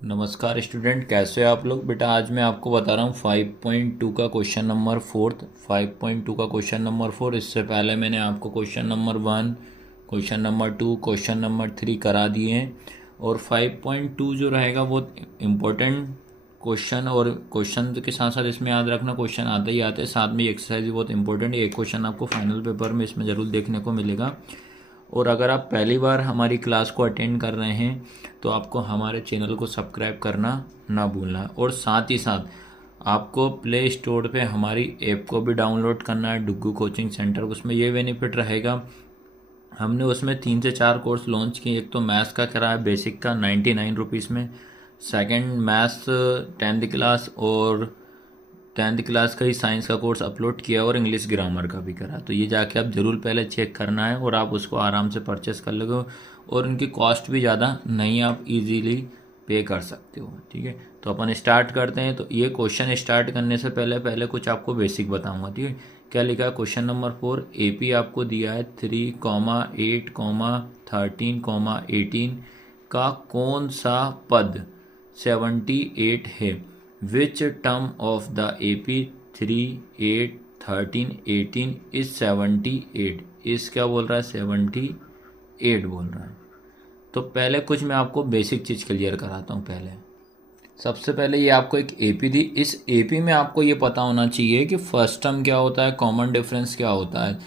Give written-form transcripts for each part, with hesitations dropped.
नमस्कार स्टूडेंट, कैसे हो आप लोग। बेटा आज मैं आपको बता रहा हूँ 5.2 का क्वेश्चन नंबर 4। इससे पहले मैंने आपको question number 1, question number 2, question number 3 करा दिए हैं। और 5.2 जो रहेगा वो इम्पोर्टेंट क्वेश्चन, और क्वेश्चन के साथ साथ इसमें याद रखना क्वेश्चन आते ही आते हैं, साथ में एक्सरसाइज भी बहुत इंपॉर्टेंट है। एक क्वेश्चन आपको फाइनल पेपर में इसमें ज़रूर देखने को मिलेगा। और अगर आप पहली बार हमारी क्लास को अटेंड कर रहे हैं तो आपको हमारे चैनल को सब्सक्राइब करना ना भूलना है। और साथ ही साथ आपको प्ले स्टोर पे हमारी ऐप को भी डाउनलोड करना है, डुग्गू कोचिंग सेंटर। उसमें ये बेनिफिट रहेगा, हमने उसमें 3 से 4 कोर्स लॉन्च किए। एक तो मैथ्स का किराया बेसिक का 99 रुपीज़ में, सेकंड मैथ्स 10th क्लास और 10th क्लास का ही साइंस का कोर्स अपलोड किया, और इंग्लिश ग्रामर का भी करा। तो ये जाके आप ज़रूर पहले चेक करना है और आप उसको आराम से परचेस कर लोगे, और उनकी कॉस्ट भी ज़्यादा नहीं, आप इजीली पे कर सकते हो। ठीक है, तो अपन स्टार्ट करते हैं। तो ये क्वेश्चन स्टार्ट करने से पहले पहले कुछ आपको बेसिक बताऊंगा। ठीक है, क्या लिखा है क्वेश्चन नंबर 4। एपी आपको दिया है 3,8,13,18 का कौन सा पद 78 है। Which term of the AP 3, 8, 13, 18 is 78। इस क्या बोल रहा है, 78 बोल रहा है। तो पहले कुछ मैं आपको बेसिक चीज़ क्लियर कराता हूँ। पहले सबसे पहले ये आपको एक एपी दी। इस एपी में आपको ये पता होना चाहिए कि फर्स्ट टर्म क्या होता है, कॉमन डिफरेंस क्या होता है।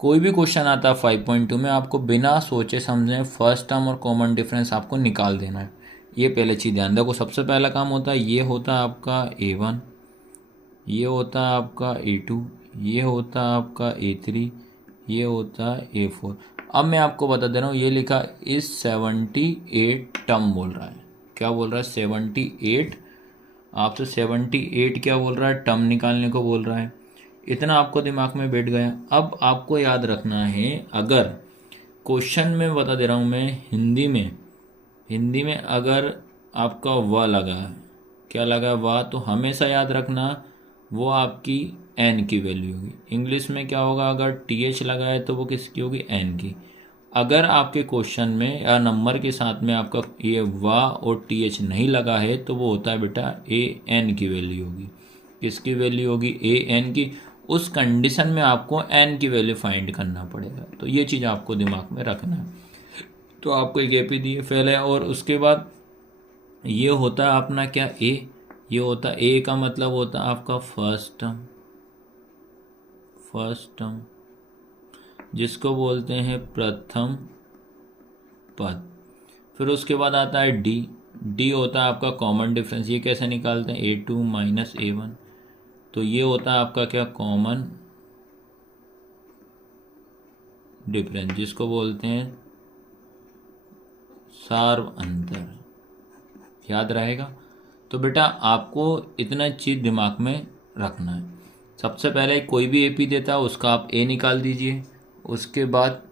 कोई भी क्वेश्चन आता है 5.2 में, आपको बिना सोचे समझे फर्स्ट टर्म और कॉमन डिफरेंस आपको निकाल देना है। ये पहले चीज़ ध्यान रखो। सबसे पहला काम होता है, ये होता है आपका A1, ये होता है आपका A2, ये होता है आपका A3, ये होता है A4। अब मैं आपको बता दे रहा हूँ, ये लिखा इस 78 टर्म बोल रहा है। क्या बोल रहा है, 78। आपसे 78 क्या बोल रहा है, टर्म निकालने को बोल रहा है। इतना आपको दिमाग में बैठ गया। अब आपको याद रखना है, अगर क्वेश्चन में बता दे रहा हूँ मैं, हिंदी में अगर आपका व लगा है, क्या लगा व, तो हमेशा याद रखना वो आपकी एन की वैल्यू होगी। इंग्लिश में क्या होगा, अगर TH लगा है तो वो किसकी होगी, एन की। अगर आपके क्वेश्चन में या नंबर के साथ में आपका ये व और TH नहीं लगा है तो वो होता है बेटा AN की वैल्यू होगी। किसकी वैल्यू होगी, AN की। उस कंडीशन में आपको n की वैल्यू फाइंड करना पड़ेगा। तो ये चीज़ आपको दिमाग में रखना है। तो आपको एक AP दी है पहले, और उसके बाद ये होता है अपना क्या, A। ये होता है A का मतलब होता है आपका फर्स्ट टर्म, जिसको बोलते हैं प्रथम पद। फिर उसके बाद आता है डी होता है आपका कॉमन डिफरेंस। ये कैसे निकालते हैं, A2 माइनस A1। तो ये होता है आपका क्या, कॉमन डिफरेंस, जिसको बोलते हैं सार्व अंतर। याद रहेगा। तो बेटा आपको इतना चीज़ दिमाग में रखना है। सबसे पहले कोई भी AP देता है उसका आप A निकाल दीजिए। उसके बाद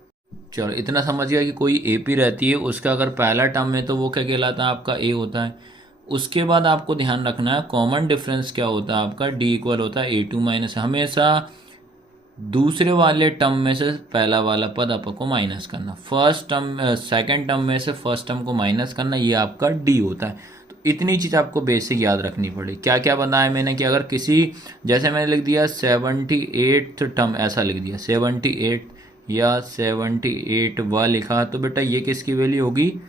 चलो इतना समझ गया कि कोई AP रहती है, उसका अगर पहला टर्म है तो वो क्या कहलाता है, आपका A होता है। उसके बाद आपको ध्यान रखना है कॉमन डिफरेंस क्या होता है, आपका D इक्वल होता है A2 माइनस। हमेशा दूसरे वाले टर्म में से पहला वाला पद आपको माइनस करना, सेकंड टर्म में से फर्स्ट टर्म को माइनस करना, ये आपका D होता है। तो इतनी चीज़ आपको बेसिक याद रखनी पड़ेगी। क्या क्या बताया मैंने कि अगर किसी, जैसे मैंने लिख दिया 78th टर्म, ऐसा लिख दिया 78 या 78 लिखा, तो बेटा ये किसकी वैल्यू होगी,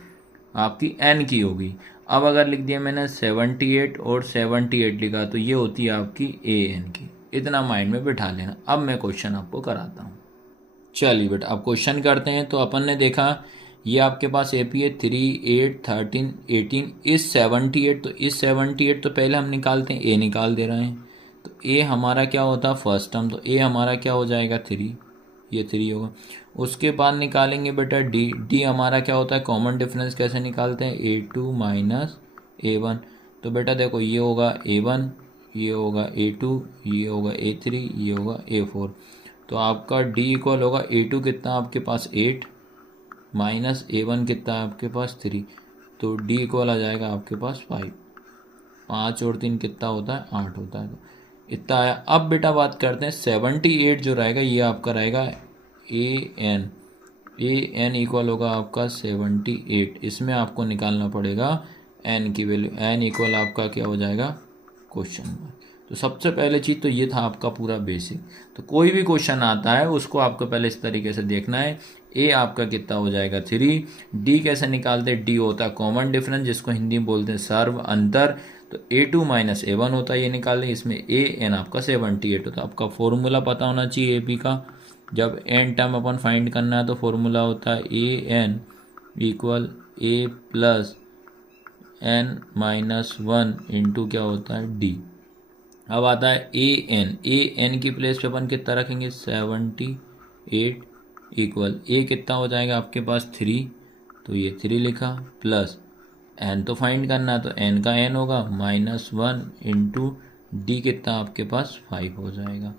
आपकी n की होगी। अब अगर लिख दिया मैंने 78 और 78 लिखा, तो ये होती है आपकी AN की। इतना माइंड में बिठा लेना। अब मैं क्वेश्चन आपको कराता हूँ। चलिए बेटा अब क्वेश्चन करते हैं। तो अपन ने देखा ये आपके पास AP है 3, 8, 13, 18 इस 78। तो इस 78 तो पहले हम निकालते हैं, A निकाल दे रहे हैं। तो A हमारा क्या होता है, फर्स्ट टर्म। तो A हमारा क्या हो जाएगा, 3। ये 3 होगा। उसके बाद निकालेंगे बेटा D हमारा क्या होता है, कॉमन डिफरेंस कैसे निकालते हैं, A2 माइनस A1। तो बेटा देखो ये होगा A1, ये होगा A2, ये होगा A3, ये होगा A4। तो आपका D इक्वल होगा A2 कितना आपके पास 8 माइनस A1 कितना है आपके पास 3। तो D इक्वल आ जाएगा आपके पास 5। 5 और 3 कितना होता है, 8 होता है। तो इतना आया। अब बेटा बात करते हैं 78 जो रहेगा, ये आपका रहेगा A n इक्वल होगा आपका 78। इसमें आपको निकालना पड़ेगा एन की वैल्यू, एन इक्वल आपका क्या हो जाएगा क्वेश्चन मार्क। तो सबसे पहले चीज़ तो ये था आपका पूरा बेसिक। तो कोई भी क्वेश्चन आता है उसको आपको पहले इस तरीके से देखना है। ए आपका कितना हो जाएगा 3, डी कैसे निकालते हैं, डी होता है कॉमन डिफरेंस जिसको हिंदी में बोलते हैं सर्व अंतर। तो A2 माइनस A1 होता है, ये निकाल लें। इसमें ए एन आपका 78 होता है। आपका फॉर्मूला पता होना चाहिए ए पी का। जब एन टर्म अपन फाइंड करना है तो फॉर्मूला होता है A n equal A plus n-1 into क्या होता है डी। अब आता है ए एन की प्लेस पे अपन कितना रखेंगे 78 इक्वल ए कितना हो जाएगा आपके पास 3, तो ये 3 लिखा प्लस एन तो फाइंड करना है तो एन का एन होगा -1 इंटू डी कितना आपके पास 5 हो जाएगा।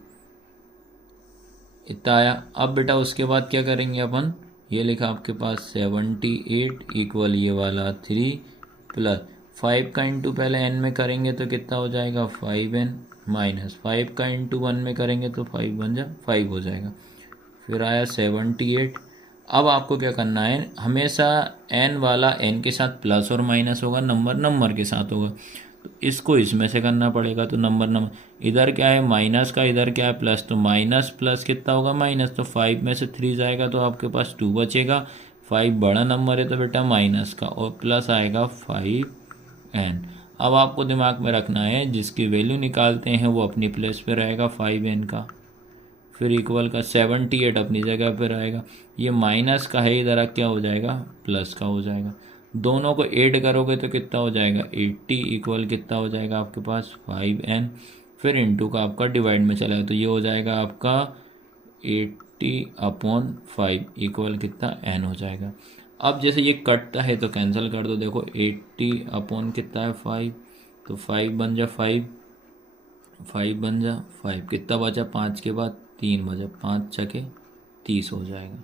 इतना आया। अब बेटा उसके बाद क्या करेंगे अपन, ये लिखा आपके पास 78 इक्वल ये वाला 3 प्लस 5 का इंटू पहले n में करेंगे तो कितना हो जाएगा 5n माइनस 5 का इंटू 1 में करेंगे तो 5 बन जा 5 हो जाएगा। फिर आया 78। अब आपको क्या करना है, हमेशा n वाला n के साथ प्लस और माइनस होगा, नंबर नंबर के साथ होगा। तो इसको इसमें से करना पड़ेगा। तो नंबर इधर क्या है माइनस का, इधर क्या है प्लस, तो माइनस प्लस कितना होगा माइनस, तो 5 में से 3 जाएगा तो आपके पास 2 बचेगा। 5 बड़ा नंबर है तो बेटा माइनस का, और प्लस आएगा 5n। अब आपको दिमाग में रखना है जिसकी वैल्यू निकालते हैं वो अपनी प्लेस पे रहेगा 5n का, फिर इक्वल का 78 अपनी जगह पे रहेगा। ये माइनस का है, इधर क्या हो जाएगा प्लस का हो जाएगा। दोनों को ऐड करोगे तो कितना हो जाएगा 80 इक्वल कितना हो जाएगा आपके पास 5n, फिर इंटू का आपका डिवाइड में चला तो ये हो जाएगा आपका 80/5 इक्वल कितना n हो जाएगा। अब जैसे ये कटता है तो कैंसिल कर दो। देखो 80 कितना है 5, तो 5 बन जा 5 बन जा 5, कितना बचा 5 के बाद 3 बचा, 5 छके 30 हो जाएगा।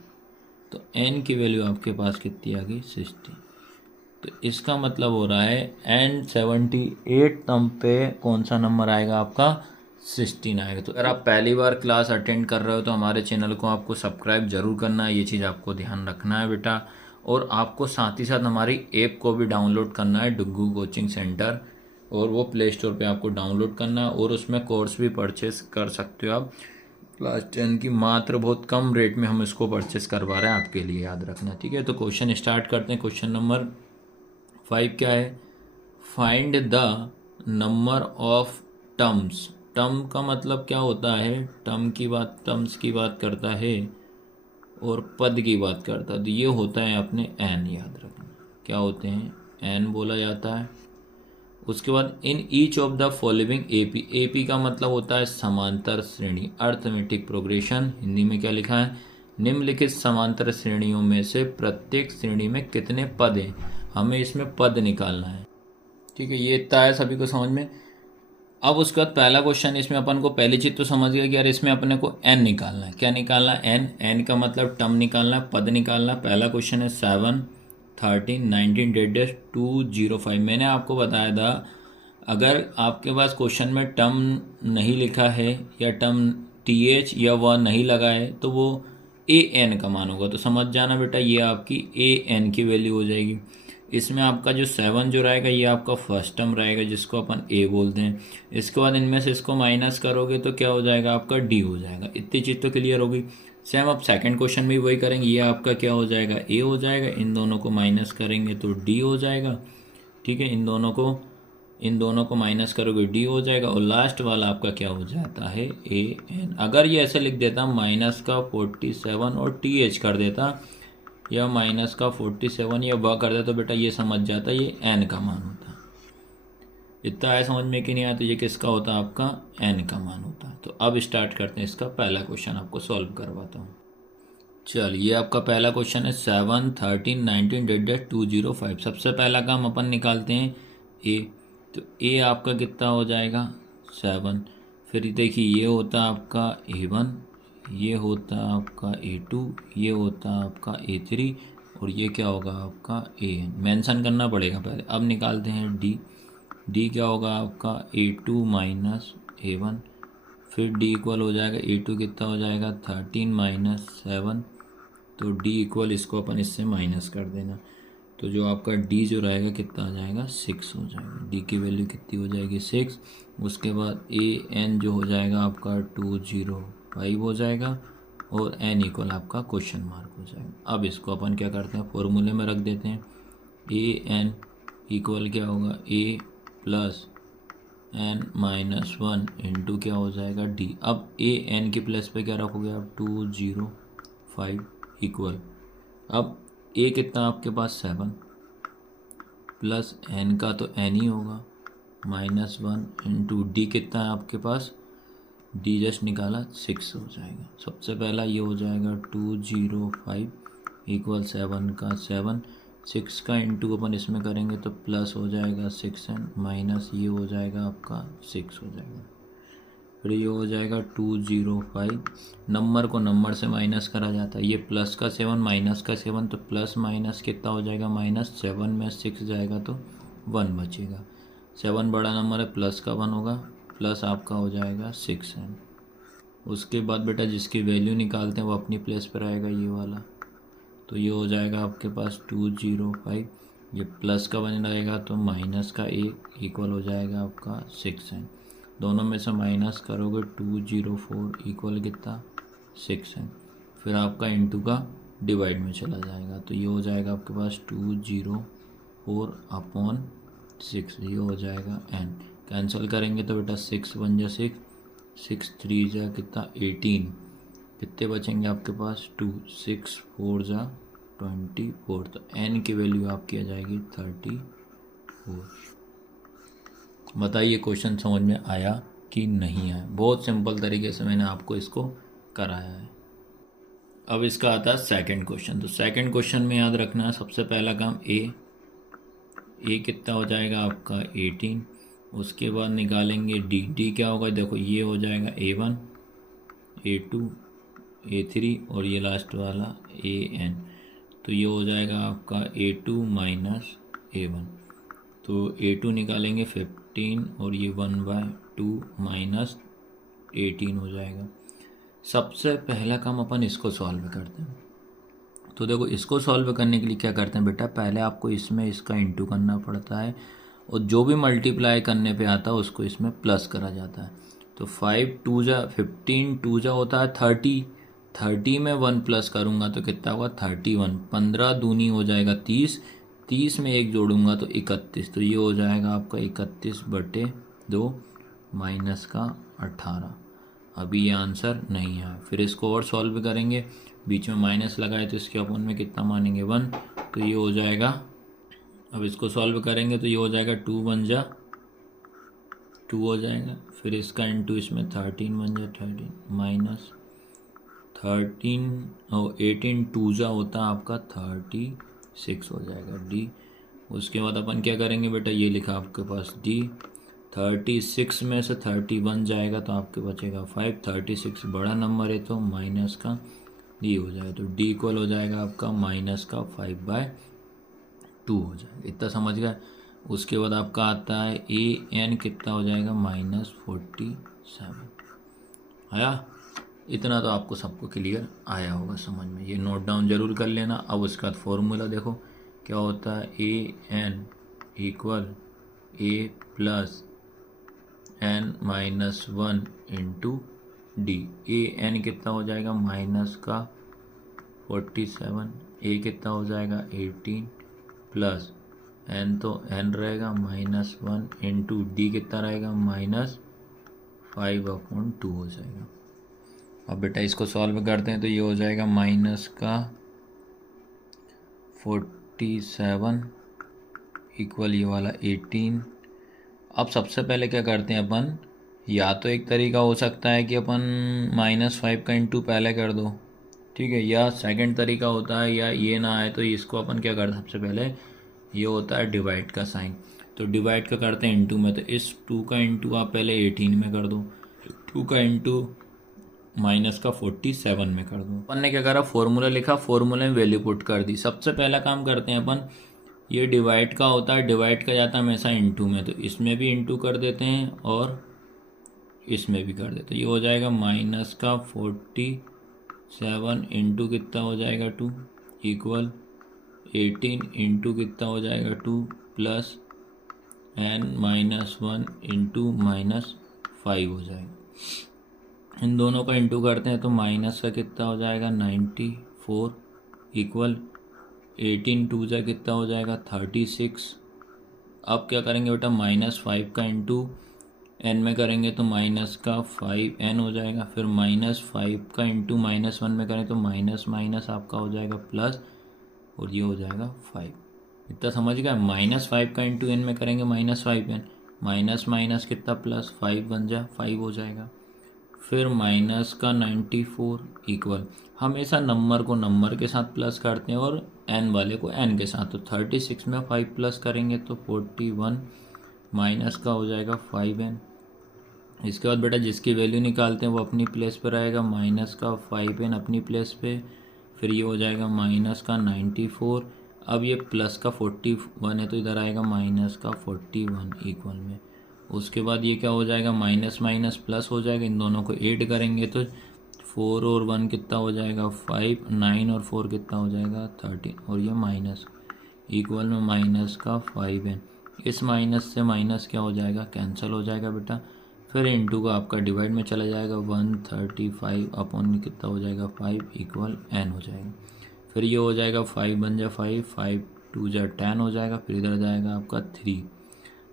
तो n की वैल्यू आपके पास कितनी आ गई 60। तो इसका मतलब हो रहा है n 78 टर्म पे कौन सा नंबर आएगा आपका 16 आएगा। तो अगर आप पहली बार क्लास अटेंड कर रहे हो तो हमारे चैनल को आपको सब्सक्राइब जरूर करना है, ये चीज़ आपको ध्यान रखना है बेटा। और आपको साथ ही साथ हमारी ऐप को भी डाउनलोड करना है, डुग्गू कोचिंग सेंटर, और वो प्ले स्टोर पे आपको डाउनलोड करना है और उसमें कोर्स भी परचेस कर सकते हो आप। क्लास 10 की मात्र बहुत कम रेट में हम इसको परचेस करवा रहे हैं आपके लिए, याद रखना ठीक है। तो क्वेश्चन स्टार्ट करते हैं। क्वेश्चन नंबर 5 क्या है, find the number of terms. Term का मतलब क्या होता है, टर्म्स की बात करता है और पद की बात करता है। तो ये होता है अपने एन, याद रखना क्या होते हैं एन बोला जाता है। उसके बाद in each of the following AP, AP का मतलब होता है समांतर श्रेणी, अर्थमेटिक प्रोग्रेशन। हिंदी में क्या लिखा है, निम्नलिखित समांतर श्रेणियों में से प्रत्येक श्रेणी में कितने पद हैं, हमें इसमें पद निकालना है ठीक है। ये इतना है सभी को समझ में। अब उसके बाद पहला क्वेश्चन, इसमें अपन को पहली चीज़ तो समझ गया कि यार इसमें अपने को n निकालना है। क्या निकालना है n का मतलब टर्म निकालना है, पद निकालना है। पहला क्वेश्चन है 7 13 19 205। मैंने आपको बताया था अगर आपके पास क्वेश्चन में टर्म नहीं लिखा है या टर्म th या वह नहीं लगा है तो वो an का मान होगा। तो समझ जाना बेटा ये आपकी an की वैल्यू हो जाएगी। इसमें आपका जो 7 जो रहेगा ये आपका फर्स्ट टर्म रहेगा जिसको अपन a बोलते हैं। इसके बाद इनमें से इसको माइनस करोगे तो क्या हो जाएगा आपका d हो जाएगा। इतनी चीज़ तो क्लियर होगी। सेम अब सेकंड क्वेश्चन भी वही करेंगे, ये आपका क्या हो जाएगा a हो जाएगा, इन दोनों को माइनस करेंगे तो d हो जाएगा ठीक है। इन दोनों को माइनस करोगे d हो जाएगा, और लास्ट वाला आपका क्या हो जाता है an। अगर ये ऐसे लिख देता माइनस का 47 और th कर देता या माइनस का 47 या वह कर देता तो बेटा ये समझ जाता ये n का मान होता। इतना है समझ में कि नहीं आया, तो ये किसका होता है आपका n का मान होता है। तो अब स्टार्ट करते हैं इसका पहला क्वेश्चन, आपको सॉल्व करवाता हूँ। चल ये आपका पहला क्वेश्चन है 7 13 19 205। सबसे पहला काम अपन निकालते हैं a। तो a आपका कितना हो जाएगा 7। फिर देखिए ये होता है आपका a1, ये होता है आपका a2, ये होता है आपका a3, और ये क्या होगा आपका an। मेंशन करना पड़ेगा पहले। अब निकालते हैं d क्या होगा आपका a2 माइनस a1, फिर d इक्वल हो जाएगा a2 कितना हो जाएगा 13 माइनस 7, तो d इक्वल इसको अपन इससे माइनस कर देना। तो जो आपका डी जो रहेगा कितना आ जाएगा 6 हो जाएगा। डी की वैल्यू कितनी हो जाएगी 6। उसके बाद ए एन जो हो जाएगा आपका 205 हो जाएगा और एन इक्वल आपका क्वेश्चन मार्क हो जाएगा। अब इसको अपन क्या करते हैं फॉर्मूले में रख देते हैं। ए एन इक्वल क्या होगा ए प्लस एन माइनस 1 इंटू क्या हो जाएगा डी। अब ए एन की प्लस पे क्या रखोगे आप 205 इक्वल, अब ए कितना आपके पास 7 प्लस एन का तो एन ही होगा -1 इंटू डी कितना है आपके पास, डी जस्ट निकाला 6 हो जाएगा। सबसे पहला ये हो जाएगा 205 इक्वल 7 का 7, 6 का इंटू अपन इसमें करेंगे तो प्लस हो जाएगा 6 एन माइनस ये हो जाएगा आपका 6 हो जाएगा। फिर ये हो जाएगा 205, नंबर को नंबर से माइनस करा जाता है, ये प्लस का 7 माइनस का 7 तो प्लस माइनस कितना हो जाएगा -7 में 6 जाएगा तो 1 बचेगा। 7 बड़ा नंबर है, प्लस का 1 होगा, प्लस आपका हो जाएगा 6 एन। उसके बाद बेटा जिसकी वैल्यू निकालते हैं वो अपनी प्लेस पर आएगा ये वाला, तो ये हो जाएगा आपके पास 205, ये प्लस का 1 रहेगा तो माइनस का 1 इक्वल हो जाएगा आपका 6 एन। दोनों में से माइनस करोगे 204 इक्वल कितना 6 एन। फिर आपका इंटू का डिवाइड में चला जाएगा तो ये हो जाएगा आपके पास 204/6, ये हो जाएगा एन। कैंसिल करेंगे तो बेटा 6 1 जा 6, 6 3 जा कितना 18, कितने बचेंगे आपके पास 2, 6 4 जा 24, तो एन की वैल्यू आपकी आ जाएगी 34। बताइए क्वेश्चन समझ में आया कि नहीं आया। बहुत सिंपल तरीके से मैंने आपको इसको कराया है। अब इसका आता है सेकंड क्वेश्चन। तो सेकंड क्वेश्चन में याद रखना है सबसे पहला काम ए कितना हो जाएगा आपका 18, उसके बाद निकालेंगे डी क्या होगा, देखो ये हो जाएगा A1 A2 A3 और ये लास्ट वाला AN, तो ये हो जाएगा आपका A2 माइनस A1, तो A2 निकालेंगे 15 और ये 1/2 माइनस 18 हो जाएगा। सबसे पहला काम अपन इसको सॉल्व करते हैं। तो देखो इसको सॉल्व करने के लिए क्या करते हैं बेटा, पहले आपको इसमें इसका इंटू करना पड़ता है और जो भी मल्टीप्लाई करने पे आता है उसको इसमें प्लस करा जाता है। तो 5 2 जा 15, 2 जा होता है 30, 30 में 1 प्लस करूँगा तो कितना होगा 31, 15 दूनी हो जाएगा 30, 30 में 1 जोड़ूंगा तो 31, तो ये हो जाएगा आपका 31/2 माइनस का 18। अभी ये आंसर नहीं है। फिर इसको और सॉल्व करेंगे, बीच में माइनस लगाए तो इसके अपन में कितना मानेंगे 1, तो ये हो जाएगा। अब इसको सॉल्व करेंगे तो ये हो जाएगा 2 1 जा 2 हो जाएगा, फिर इसका इंटू इसमें 13 1 जा 13 माइनस 13 और 18 2 जा होता है आपका 36 हो जाएगा डी। उसके बाद अपन क्या करेंगे बेटा, ये लिखा आपके पास डी, 36 में से 31 जाएगा तो आपके बचेगा 5, 36 बड़ा नंबर है तो माइनस का डी हो जाएगा, तो डी इक्वल हो जाएगा आपका -5/2 हो जाएगा। इतना समझ गए। उसके बाद आपका आता है AN कितना हो जाएगा -47 आया। इतना तो आपको सबको क्लियर आया होगा समझ में, ये नोट डाउन जरूर कर लेना। अब उसका फॉर्मूला देखो क्या होता है, AN equal A plus n-1 into D. AN कितना हो जाएगा -47, A कितना हो जाएगा 18 प्लस n तो n रहेगा -1 इंटू डी कितना रहेगा -5/2 हो जाएगा। अब बेटा इसको सॉल्व करते हैं तो ये हो जाएगा -47 इक्वल ये वाला 18। अब सबसे पहले क्या करते हैं अपन, या तो एक तरीका हो सकता है कि अपन -5 का इंटू पहले कर दो, ठीक है, या सेकंड तरीका होता है, या ये ना आए तो इसको अपन क्या करते हैं सबसे पहले, ये होता है डिवाइड का साइन, तो डिवाइड का करते हैं इंटू में, तो इस 2 का इंटू आप पहले 18 में कर दो, 2 का इंटू माइनस का 47 में कर दो। अपन ने क्या करा, फॉर्मूला लिखा, फॉर्मूले में वैल्यू पुट कर दी। सबसे पहला काम करते हैं अपन, ये डिवाइड का होता है, डिवाइड का जाता है हमेशा इंटू में, तो इसमें भी इंटू कर देते हैं और इसमें भी कर देते हैं। ये हो जाएगा -47 इंटू कितना हो जाएगा 2 इक्वल 18 इंटू कितना हो जाएगा 2 प्लस n-1 इंटू -5 हो जाएगा। इन दोनों का इंटू करते हैं तो माइनस का कितना हो जाएगा 94 इक्वल 18 टू जा कितना हो जाएगा 36। अब क्या करेंगे बेटा -5 का इंटू n में करेंगे तो माइनस का 5n हो जाएगा, फिर -5 का इंटू -1 में करें तो माइनस माइनस आपका हो जाएगा प्लस, और ये हो जाएगा 5। इतना समझ गया। -5 का इंटू n में करेंगे -5n, माइनस माइनस कितना प्लस 5 बन जा 5 हो जाएगा, फिर माइनस का 94 इक्वल, हमेशा नंबर को नंबर के साथ प्लस करते हैं और n वाले को n के साथ। तो 36 में 5 प्लस करेंगे तो 41 माइनस का हो जाएगा 5n। इसके बाद बेटा जिसकी वैल्यू निकालते हैं वो अपनी प्लेस पर आएगा, माइनस का 5n अपनी प्लेस पे, फिर ये हो जाएगा माइनस का 94। अब ये प्लस का 41 है तो इधर आएगा माइनस का 41 इक्वल में। उसके बाद ये क्या हो जाएगा माइनस माइनस प्लस हो जाएगा, इन दोनों को ऐड करेंगे तो 4 और 1 कितना हो जाएगा 5, 9 और 4 कितना हो जाएगा 13, और ये माइनस इक्वल में माइनस का 5n। इस माइनस से माइनस क्या हो जाएगा कैंसिल हो जाएगा बेटा, फिर इंटू का आपका डिवाइड में चला जाएगा 135 अपॉन कितना हो जाएगा 5 इक्वल n हो जाएगा। फिर ये हो जाएगा 5 बन जा 5, 5 2 जा 10 हो जाएगा, फिर इधर जाएगा आपका 3,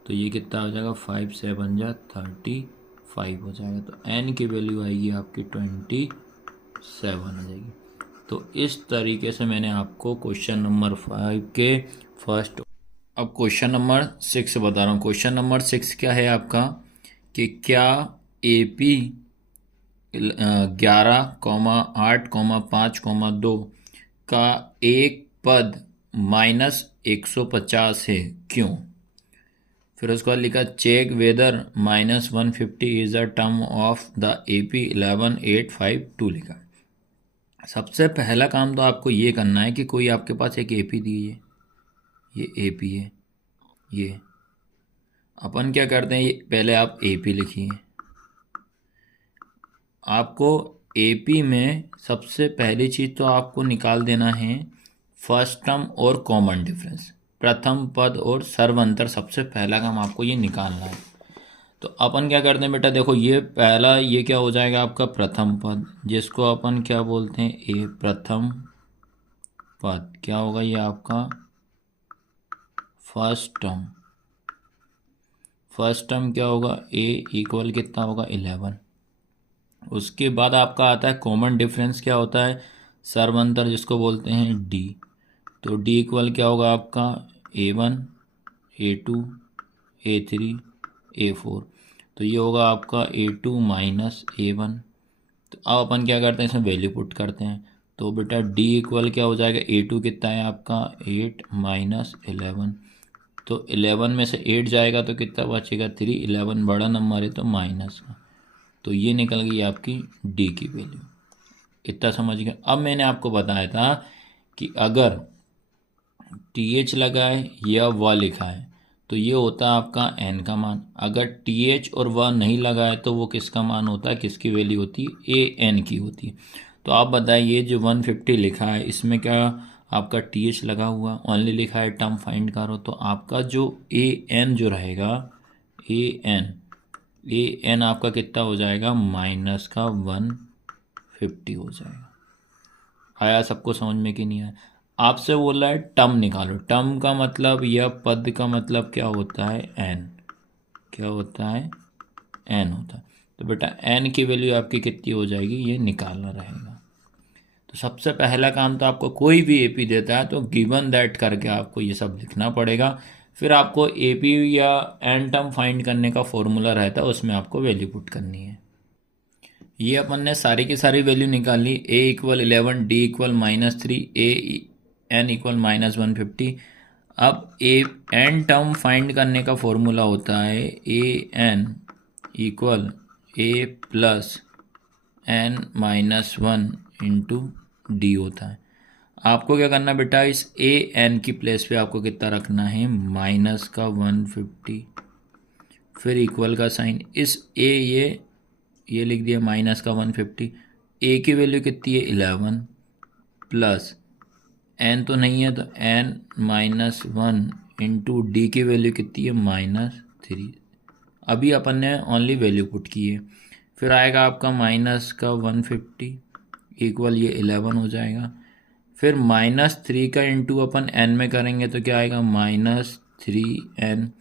तो ये कितना हो जाएगा 5 7 जा 35 हो जाएगा। तो n की वैल्यू आएगी आपकी 27 हो जाएगी। तो इस तरीके से मैंने आपको क्वेश्चन नंबर 5 के फर्स्ट। अब क्वेश्चन नंबर 6 बता रहा हूँ। क्वेश्चन नंबर 6 क्या है आपका कि क्या AP 11,8,5,2 का एक पद -150 है, क्यों? फिर उसके बाद लिखा check whether -150 is a term of the AP 11,852 लिखा। सबसे पहला काम तो आपको ये करना है कि कोई आपके पास एक AP दी है, ये AP है, ये अपन क्या करते हैं, ये पहले आप AP लिखिए। आपको AP में सबसे पहली चीज़ तो आपको निकाल देना है फर्स्ट टर्म और कॉमन डिफरेंस, प्रथम पद और सर्वंतर। सबसे पहला काम आपको ये निकालना है। तो अपन क्या करते हैं बेटा, देखो ये पहला, ये क्या हो जाएगा आपका प्रथम पद, जिसको अपन क्या बोलते हैं ए, प्रथम पद क्या होगा ये आपका फर्स्ट टर्म। फर्स्ट टर्म क्या होगा a इक्वल कितना होगा 11। उसके बाद आपका आता है कॉमन डिफरेंस, क्या होता है सर्वंतर, जिसको बोलते हैं d। तो d इक्वल क्या होगा आपका a1 a2 a3 a4। तो ये होगा आपका a2 माइनस a1। तो अब अपन क्या करते हैं इसमें वैल्यू पुट करते हैं। तो बेटा d इक्वल क्या हो जाएगा a2 कितना है आपका 8 माइनस 11। तो 11 में से 8 जाएगा तो कितना बचेगा 3, 11 बड़ा नंबर है तो माइनस का, तो ये निकल गई आपकी d की वैल्यू। इतना समझ गए। अब मैंने आपको बताया था कि अगर th लगा है या व लिखा है तो ये होता है आपका n का मान। अगर th और व नहीं लगा है तो वो किसका मान होता है, किसकी वैल्यू होती है an की होती है। तो आप बताइए जो 150 लिखा है इसमें क्या आपका th लगा हुआ, ओनली लिखा है टर्म फाइंड करो, तो आपका जो an जो रहेगा an आपका कितना हो जाएगा माइनस का 150 हो जाएगा। आया सबको समझ में कि नहीं आया? आपसे बोला है टर्म निकालो। टर्म का मतलब या पद का मतलब क्या होता है n, क्या होता है n होता है। तो बेटा n की वैल्यू आपकी कितनी हो जाएगी ये निकालना रहेगा। तो सबसे पहला काम तो आपको कोई भी AP देता है तो गिवन दैट करके आपको ये सब लिखना पड़ेगा। फिर आपको AP या n टर्म फाइंड करने का फॉर्मूला रहता है, उसमें आपको वैल्यू पुट करनी है। ये अपन ने सारी की सारी वैल्यू निकाली। a equal 11, d equal -3, n equal -150। अब n टर्म फाइंड करने का फॉर्मूला होता है an equal a plus n-1 into D होता है। आपको क्या करना बेटा, इस an की प्लेस पे आपको कितना रखना है माइनस का 150, फिर इक्वल का साइन, इस ये लिख दिया माइनस का 150। a की वैल्यू कितनी है 11 प्लस एन तो नहीं है, तो एन -1 इंटू डी की वैल्यू कितनी है -3। अभी अपन ने ओनली वैल्यू पुट की है। फिर आएगा आपका -150 इक्वल ये 11 हो जाएगा। फिर -3 का इंटू अपन एन में करेंगे तो क्या आएगा -3n।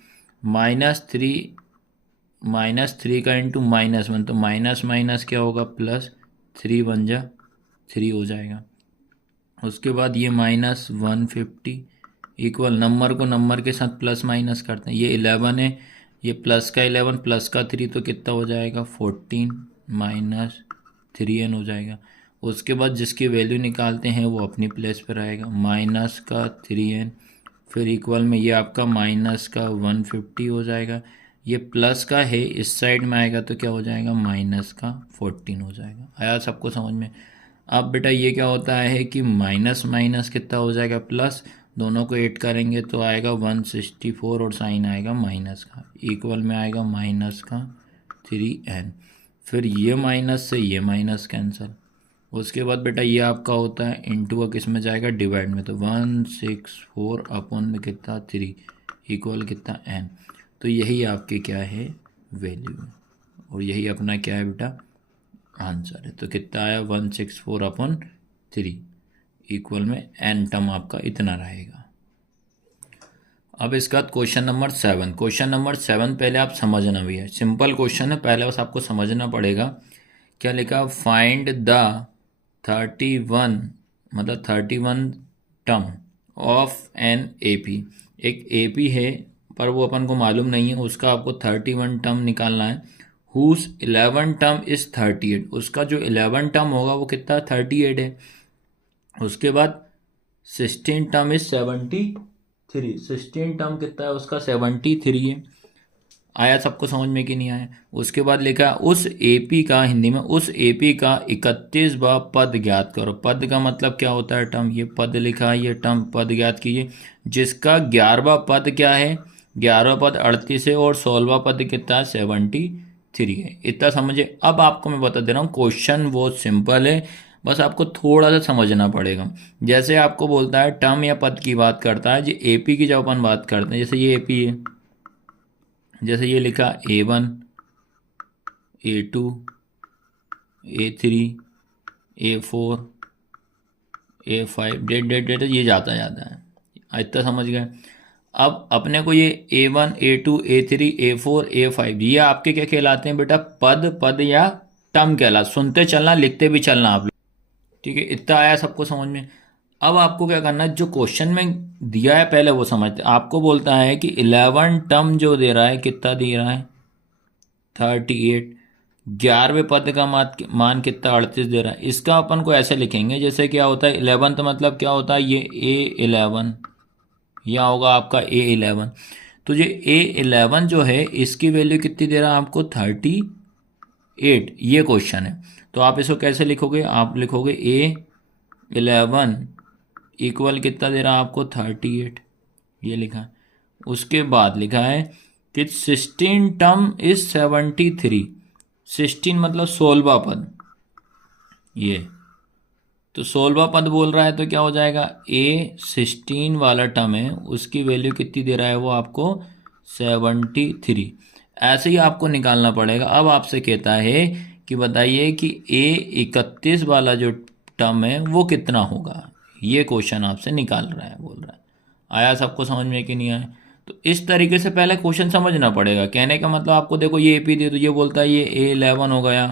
-3 का इंटू -1 तो माइनस माइनस क्या होगा +3 बन जा 3 हो जाएगा। उसके बाद ये -150 इक्वल नंबर को नंबर के साथ प्लस माइनस करते हैं। ये 11 है, ये प्लस का 11 प्लस का 3 तो कितना हो जाएगा 14 -3n हो जाएगा। उसके बाद जिसकी वैल्यू निकालते हैं वो अपनी प्लेस पर आएगा -3n। फिर इक्वल में ये आपका -150 हो जाएगा। ये प्लस का है इस साइड में आएगा तो क्या हो जाएगा -14 हो जाएगा। आया सबको समझ में? अब बेटा ये क्या होता है कि माइनस माइनस कितना हो जाएगा प्लस, दोनों को ऐड करेंगे तो आएगा 164 और साइन आएगा माइनस का, इक्वल में आएगा -3n। फिर ये माइनस से ये माइनस कैंसिल। उसके बाद बेटा ये आपका होता है इंटू का किस में जाएगा डिवाइड में, तो 164 अपॉन में कितना 3 इक्वल कितना n। तो यही आपके क्या है वैल्यू है और यही अपना क्या है बेटा आंसर है। तो कितना आया 164/3 इक्वल में n टर्म आपका इतना रहेगा। अब इसके बाद क्वेश्चन नंबर 7। क्वेश्चन नंबर 7 पहले आप समझना भी है, सिंपल क्वेश्चन है, पहले बस आपको समझना पड़ेगा। क्या लिखा, find the 31 term of an AP. एक एपी है पर वो अपन को मालूम नहीं है, उसका आपको 31 टर्म निकालना है। हुज 11 टर्म इज 38, उसका जो 11 टर्म होगा वो कितना 38 है। उसके बाद 16 टर्म इज 73, 16 टर्म कितना है उसका 73 है। आया सबको समझ में कि नहीं आया? उसके बाद लिखा उस एपी का, हिंदी में उस एपी का 31वां पद ज्ञात करो। पद का मतलब क्या होता है टर्म, ये पद लिखा है, ये टर्म पद ज्ञात कीजिए जिसका 11वां पद क्या है, 11वां पद 38 है और 16वां पद कितना है 73 है। इतना समझे। अब आपको मैं बता दे रहा हूँ क्वेश्चन बहुत सिंपल है, बस आपको थोड़ा सा समझना पड़ेगा। जैसे आपको बोलता है टर्म या पद की बात करता है, जो एपी की जब अपन बात करते हैं, जैसे ये एपी है, जैसे ये लिखा A1 A2 A3 A4 A5 date date date ये जाता जाता है। इतना समझ गए। अब अपने को ये A1 A2 A3 A4 A5 ये आपके क्या कहलाते हैं बेटा, पद या टर्म कहलाते। सुनते चलना, लिखते भी चलना आप, ठीक है। इतना आया सबको समझ में। अब आपको क्या करना है, जो क्वेश्चन में दिया है पहले वो समझते। आपको बोलता है कि 11 टर्म जो दे रहा है कितना दे रहा है 38, 11वें पद का मान कितना 38 दे रहा है। इसका अपन को ऐसे लिखेंगे जैसे क्या होता है 11 तो मतलब क्या होता है ये A11, यहाँ होगा आपका A11। तो ये A11 जो है इसकी वैल्यू कितनी दे रहा है आपको 38, ये क्वेश्चन है। तो आप इसको कैसे लिखोगे, आप लिखोगे A11 इक्वल कितना दे रहा है आपको 38, ये लिखा। उसके बाद लिखा है कि 16 टर्म इज 73, 16 मतलब 16वां पद, ये तो 16वां पद बोल रहा है तो क्या हो जाएगा A16 वाला टर्म है उसकी वैल्यू कितनी दे रहा है वो आपको 73। ऐसे ही आपको निकालना पड़ेगा। अब आपसे कहता है कि बताइए कि A31 वाला जो टर्म है वो कितना होगा, ये क्वेश्चन आपसे निकाल रहा है, बोल रहा है। आया सबको समझ में कि नहीं आया? तो इस तरीके से पहले क्वेश्चन समझना पड़ेगा। कहने का मतलब आपको देखो ये एपी दे तो ये बोलता है ये A11 हो गया,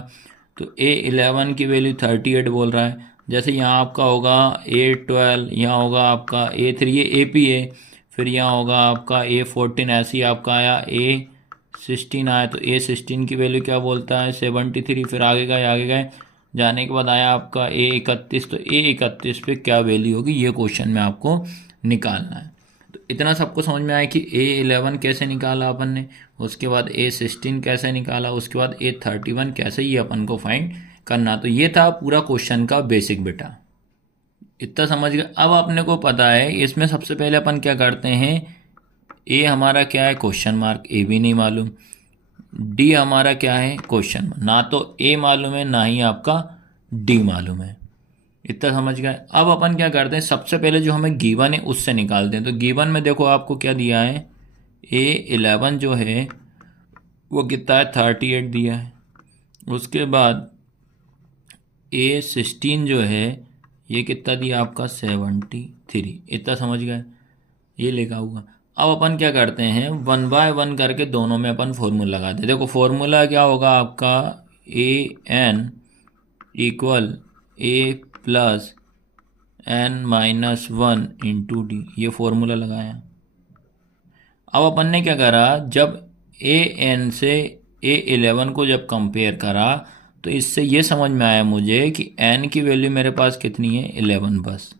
तो A11 की वैल्यू 38 बोल रहा है। जैसे यहाँ आपका होगा A12, यहाँ होगा आपका A3, ये एपी है। फिर यहाँ होगा आपका A14, ऐसे ही आपका आया A16 आया, तो A16 की वैल्यू क्या बोलता है 73। फिर आगे गए जाने के बाद आया आपका A31, तो A31 पे क्या वैल्यू होगी ये क्वेश्चन में आपको निकालना है। तो इतना सबको समझ में आया कि A11 कैसे निकाला अपन ने, उसके बाद A16 कैसे निकाला, उसके बाद A31 कैसे, ये अपन को फाइंड करना। तो ये था पूरा क्वेश्चन का बेसिक बेटा, इतना समझ गए। अब अपने को पता है इसमें सबसे पहले अपन क्या करते हैं, ए हमारा क्या है क्वेश्चन मार्क, ए भी नहीं मालूम, डी हमारा क्या है क्वेश्चन, ना तो ए मालूम है ना ही आपका डी मालूम है। इतना समझ गए। अब अपन क्या करते हैं, सबसे पहले जो हमें गिवन है उससे निकालते हैं। तो गिवन में देखो आपको क्या दिया है, A11 जो है वो कितना है, 38 दिया है। उसके बाद A16 जो है ये कितना दिया आपका, 73। इतना समझ गए, ये लिखा हुआ। अब अपन क्या करते हैं, 1/1 करके दोनों में अपन फॉर्मूला लगाते हैं। देखो फॉर्मूला क्या होगा आपका, AN equal A+N-1 into D, ये फॉर्मूला लगाया। अब अपन ने क्या करा, जब AN से A11 को जब कंपेयर करा तो इससे ये समझ में आया मुझे कि N की वैल्यू मेरे पास कितनी है, 11।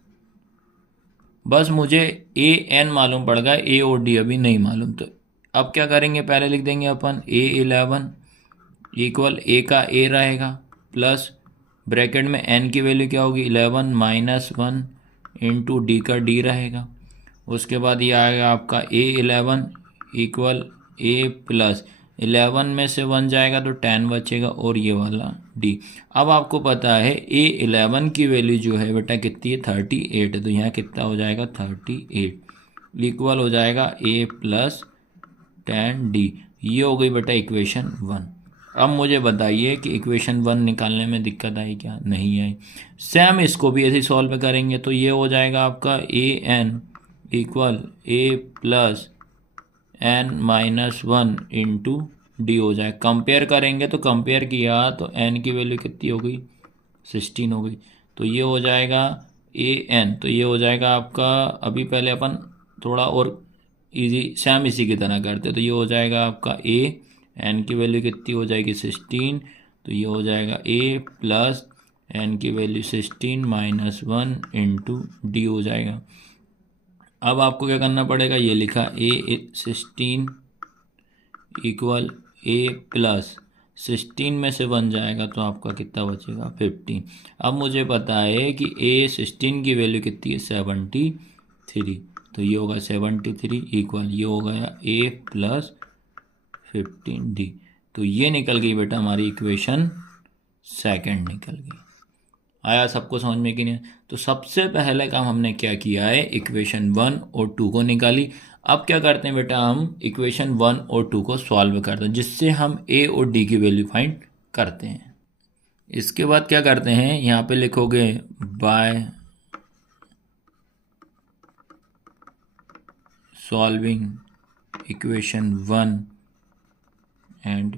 बस मुझे AN मालूम पड़ गया, A और D अभी नहीं मालूम। तो अब क्या करेंगे, पहले लिख देंगे अपन A11 इक्वल A का A रहेगा प्लस ब्रैकेट में N की वैल्यू क्या होगी, 11-1 इंटू डी का D रहेगा। उसके बाद ये आएगा आपका A11 इक्वल A+11 में से 1 जाएगा तो 10 बचेगा और ये वाला D। अब आपको पता है A11 की वैल्यू जो है बेटा कितनी है, 38 है। तो यहाँ कितना हो जाएगा, 38 इक्वल हो जाएगा A+10D। ये हो गई बेटा इक्वेशन 1। अब मुझे बताइए कि इक्वेशन 1 निकालने में दिक्कत आई क्या, नहीं आई। सेम इसको भी ऐसे सॉल्व करेंगे तो ये हो जाएगा आपका AN equal A+N-1 into D हो जाए। कंपेयर करेंगे तो कंपेयर किया तो n की वैल्यू कितनी हो गई, 16 हो गई। तो ये हो जाएगा AN, तो ये हो जाएगा आपका, अभी पहले अपन थोड़ा और इजी सेम इसी की तरह करते, तो ये हो जाएगा आपका AN की वैल्यू कितनी हो जाएगी, 16। तो ये हो जाएगा A+N की वैल्यू 16-1 इंटू डी हो जाएगा। अब आपको क्या करना पड़ेगा, ये लिखा A16 इक्वल A+16 में से 1 जाएगा तो आपका कितना बचेगा, 15। अब मुझे पता है कि A16 की वैल्यू कितनी है, 73। तो ये होगा 73 इक्वल, ये हो गया A+15D। तो ये निकल गई बेटा हमारी इक्वेशन सेकंड निकल गई। आया सबको समझ में कि नहीं। तो सबसे पहले काम हमने क्या किया है, इक्वेशन 1 और 2 को निकाली। अब क्या करते हैं बेटा, हम इक्वेशन 1 और 2 को सॉल्व करते हैं, जिससे हम A और D की वैल्यू फाइंड करते हैं। इसके बाद क्या करते हैं, यहाँ पे लिखोगे बाय सॉल्विंग इक्वेशन 1 एंड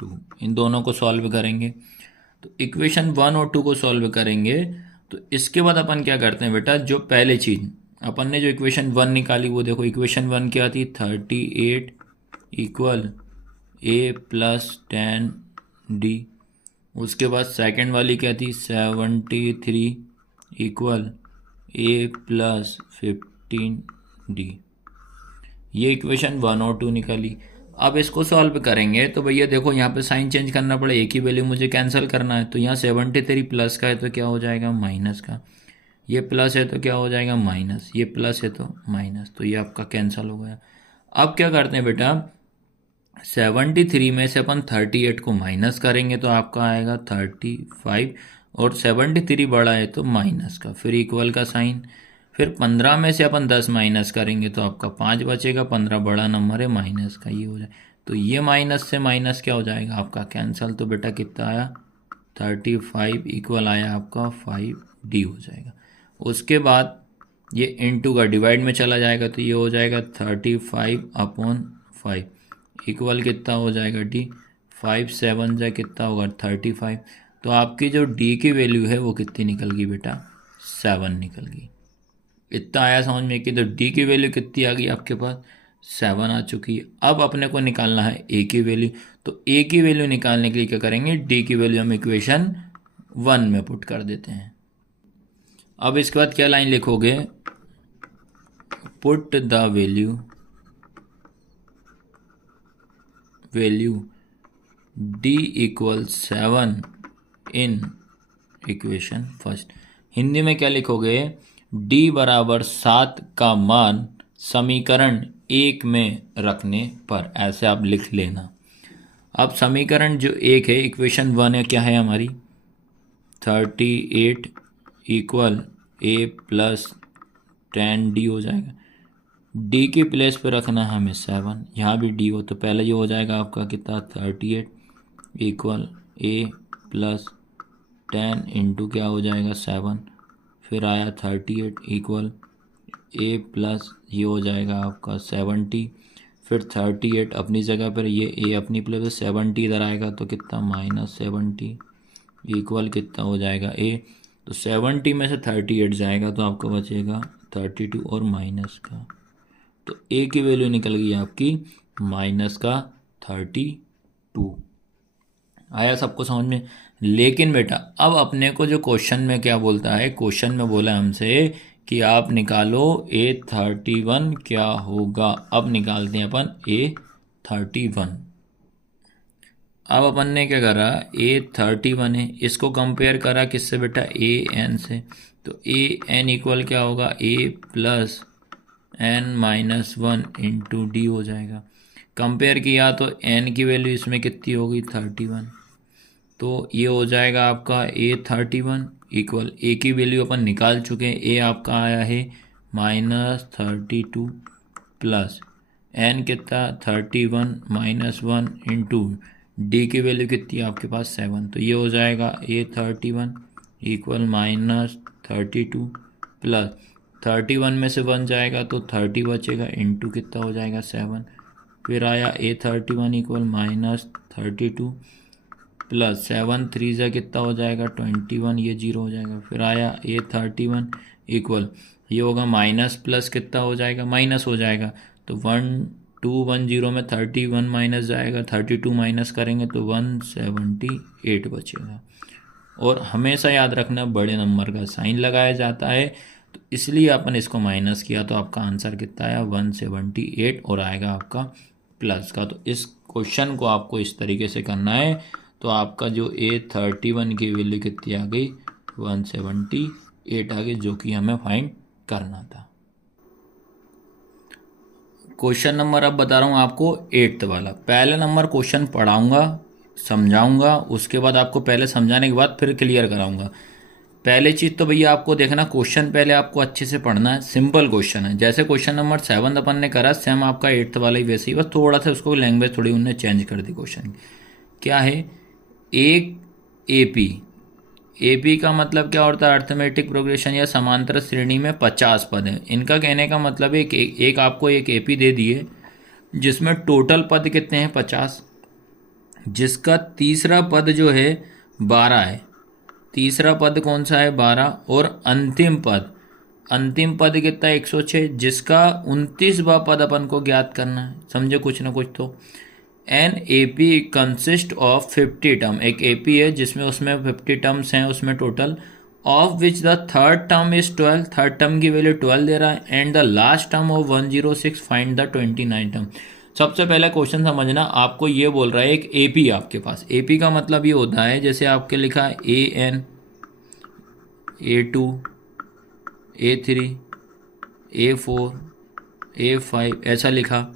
2, इन दोनों को सॉल्व करेंगे। तो इक्वेशन 1 और 2 को सॉल्व करेंगे तो इसके बाद अपन क्या करते हैं बेटा, जो पहले चीज़ अपन ने जो इक्वेशन 1 निकाली वो देखो, इक्वेशन 1 क्या थी, 38 इक्वल A+10D। उसके बाद सेकंड वाली क्या थी, 73 इक्वल A+15D। ये इक्वेशन 1 और 2 निकाली। अब इसको सॉल्व करेंगे तो भैया देखो यहाँ पे साइन चेंज करना पड़े, एक ही वैल्यू मुझे कैंसिल करना है। तो यहाँ 73 प्लस का है तो क्या हो जाएगा, माइनस का। ये प्लस है तो क्या हो जाएगा, माइनस। ये प्लस है तो माइनस। तो ये आपका कैंसिल हो गया। अब क्या करते हैं बेटा, 73 में से अपन 38 को माइनस करेंगे तो आपका आएगा 35, और 73 बड़ा है तो माइनस का, फिर इक्वल का साइन। फिर 15 में से अपन 10 माइनस करेंगे तो आपका 5 बचेगा, 15 बड़ा नंबर है, माइनस का ये हो जाए। तो ये माइनस से माइनस क्या हो जाएगा आपका, कैंसल। तो बेटा कितना आया, 35 इक्वल आया आपका 5D हो जाएगा। उसके बाद ये इंटू का डिवाइड में चला जाएगा तो ये हो जाएगा 35/5 इक्वल कितना हो जाएगा D। 5 7 जा कितना होगा, 35। तो आपकी जो D की वैल्यू है वो कितनी निकल गई बेटा, 7 निकल गई। इतना आया समझ में कि तो D की वैल्यू कितनी आ गई आपके पास, 7 आ चुकी है। अब अपने को निकालना है A की वैल्यू। तो A की वैल्यू निकालने के लिए क्या करेंगे, D की वैल्यू हम इक्वेशन 1 में पुट कर देते हैं। अब इसके बाद क्या लाइन लिखोगे, put the value D equal 7 in equation first. Hindi में क्या लिखोगे, D बराबर 7 का मान समीकरण 1 में रखने पर, ऐसे आप लिख लेना। अब समीकरण जो 1 है, इक्वेशन 1 है, क्या है हमारी, 38 इक्वल ए प्लस 10d हो जाएगा। डी के प्लेस पे रखना है हमें 7, यहाँ भी डी हो तो पहले ये हो जाएगा आपका कितना 38 इक्वल ए प्लस 10 इंटू क्या हो जाएगा 7, फिर आया 38 इक्वल ए प्लस ये हो जाएगा आपका 70, फिर 38 अपनी जगह पर, ये ए अपनी प्लेस 70 इधर आएगा तो कितना -70 इक्वल कितना हो जाएगा ए। तो 70 में से 38 जाएगा तो आपको बचेगा 32 और माइनस का, तो ए की वैल्यू निकल गई आपकी -32। आया सबको समझ में। लेकिन बेटा अब अपने को जो क्वेश्चन में क्या बोलता है, क्वेश्चन में बोला हमसे कि आप निकालो A31 क्या होगा। अब निकालते हैं अपन A31। अब अपन ने क्या करा, A31 है, इसको कंपेयर करा किससे बेटा, AN से। तो AN इक्वल क्या होगा, A plus n-1 into D हो जाएगा। कंपेयर किया तो n की वैल्यू इसमें कितनी होगी 31, तो ये हो जाएगा आपका A31 इक्वल ए की वैल्यू अपन निकाल चुके हैं, ए आपका आया है -32 प्लस n कितना 31 -1 इंटू डी की वैल्यू कितनी है आपके पास 7, तो ये हो जाएगा A31 इक्वल -32 प्लस 31 में से 1 जाएगा तो 30 बचेगा इंटू कितना हो जाएगा 7, फिर आया A31 इक्वल -32 प्लस 7 3 जा कितना हो जाएगा 21, ये 0 हो जाएगा। फिर आया A31 इक्वल ये होगा माइनस प्लस कितना हो जाएगा, माइनस हो जाएगा, तो 1210 में 31 माइनस जाएगा, 32 माइनस करेंगे तो 178 बचेगा। और हमेशा याद रखना बड़े नंबर का साइन लगाया जाता है, तो इसलिए अपन इसको माइनस किया तो आपका आंसर कितना आया 178 और आएगा आपका प्लस का। तो इस क्वेश्चन को आपको इस तरीके से करना है, तो आपका जो A31 की वैल्यू कितनी आ गई 178 आ गई, जो कि हमें फाइंड करना था। क्वेश्चन नंबर अब बता रहा हूँ आपको 8th वाला। पहले नंबर क्वेश्चन पढ़ाऊंगा, समझाऊंगा, उसके बाद आपको पहले समझाने के बाद फिर क्लियर कराऊंगा। पहले चीज़ तो भैया आपको देखना, क्वेश्चन पहले आपको अच्छे से पढ़ना है, सिंपल क्वेश्चन है। जैसे क्वेश्चन नंबर 7 अपन ने करा, सेम आपका 8th वाला ही वैसे ही, बस थोड़ा सा उसको लैंग्वेज थोड़ी उनने चेंज कर दी। क्वेश्चन क्या है, एक एपी का मतलब क्या होता है, अर्थमेटिक प्रोग्रेशन या समांतर श्रेणी में 50 पद हैं। इनका कहने का मतलब है एक आपको एक एपी दे दिए जिसमें टोटल पद कितने हैं 50, जिसका तीसरा पद जो है 12 है। तीसरा पद कौन सा है 12, और अंतिम पद कितना है 106, जिसका 29वां पद अपन को ज्ञात करना है। समझे कुछ ना कुछ। तो an A P consist of 50 term, एक ए पी है जिसमें उसमें 50 टर्म्स हैं उसमें total, of which the third term is 12, third term की वैल्यू 12 दे रहा है, and the last term of 106 find the 29 term. सबसे पहला क्वेश्चन समझना, आपको ये बोल रहा है एक ए पी आपके पास। ए पी का मतलब ये होता है जैसे आपके लिखा है AN A2 A3 A4 A5 ऐसा लिखा।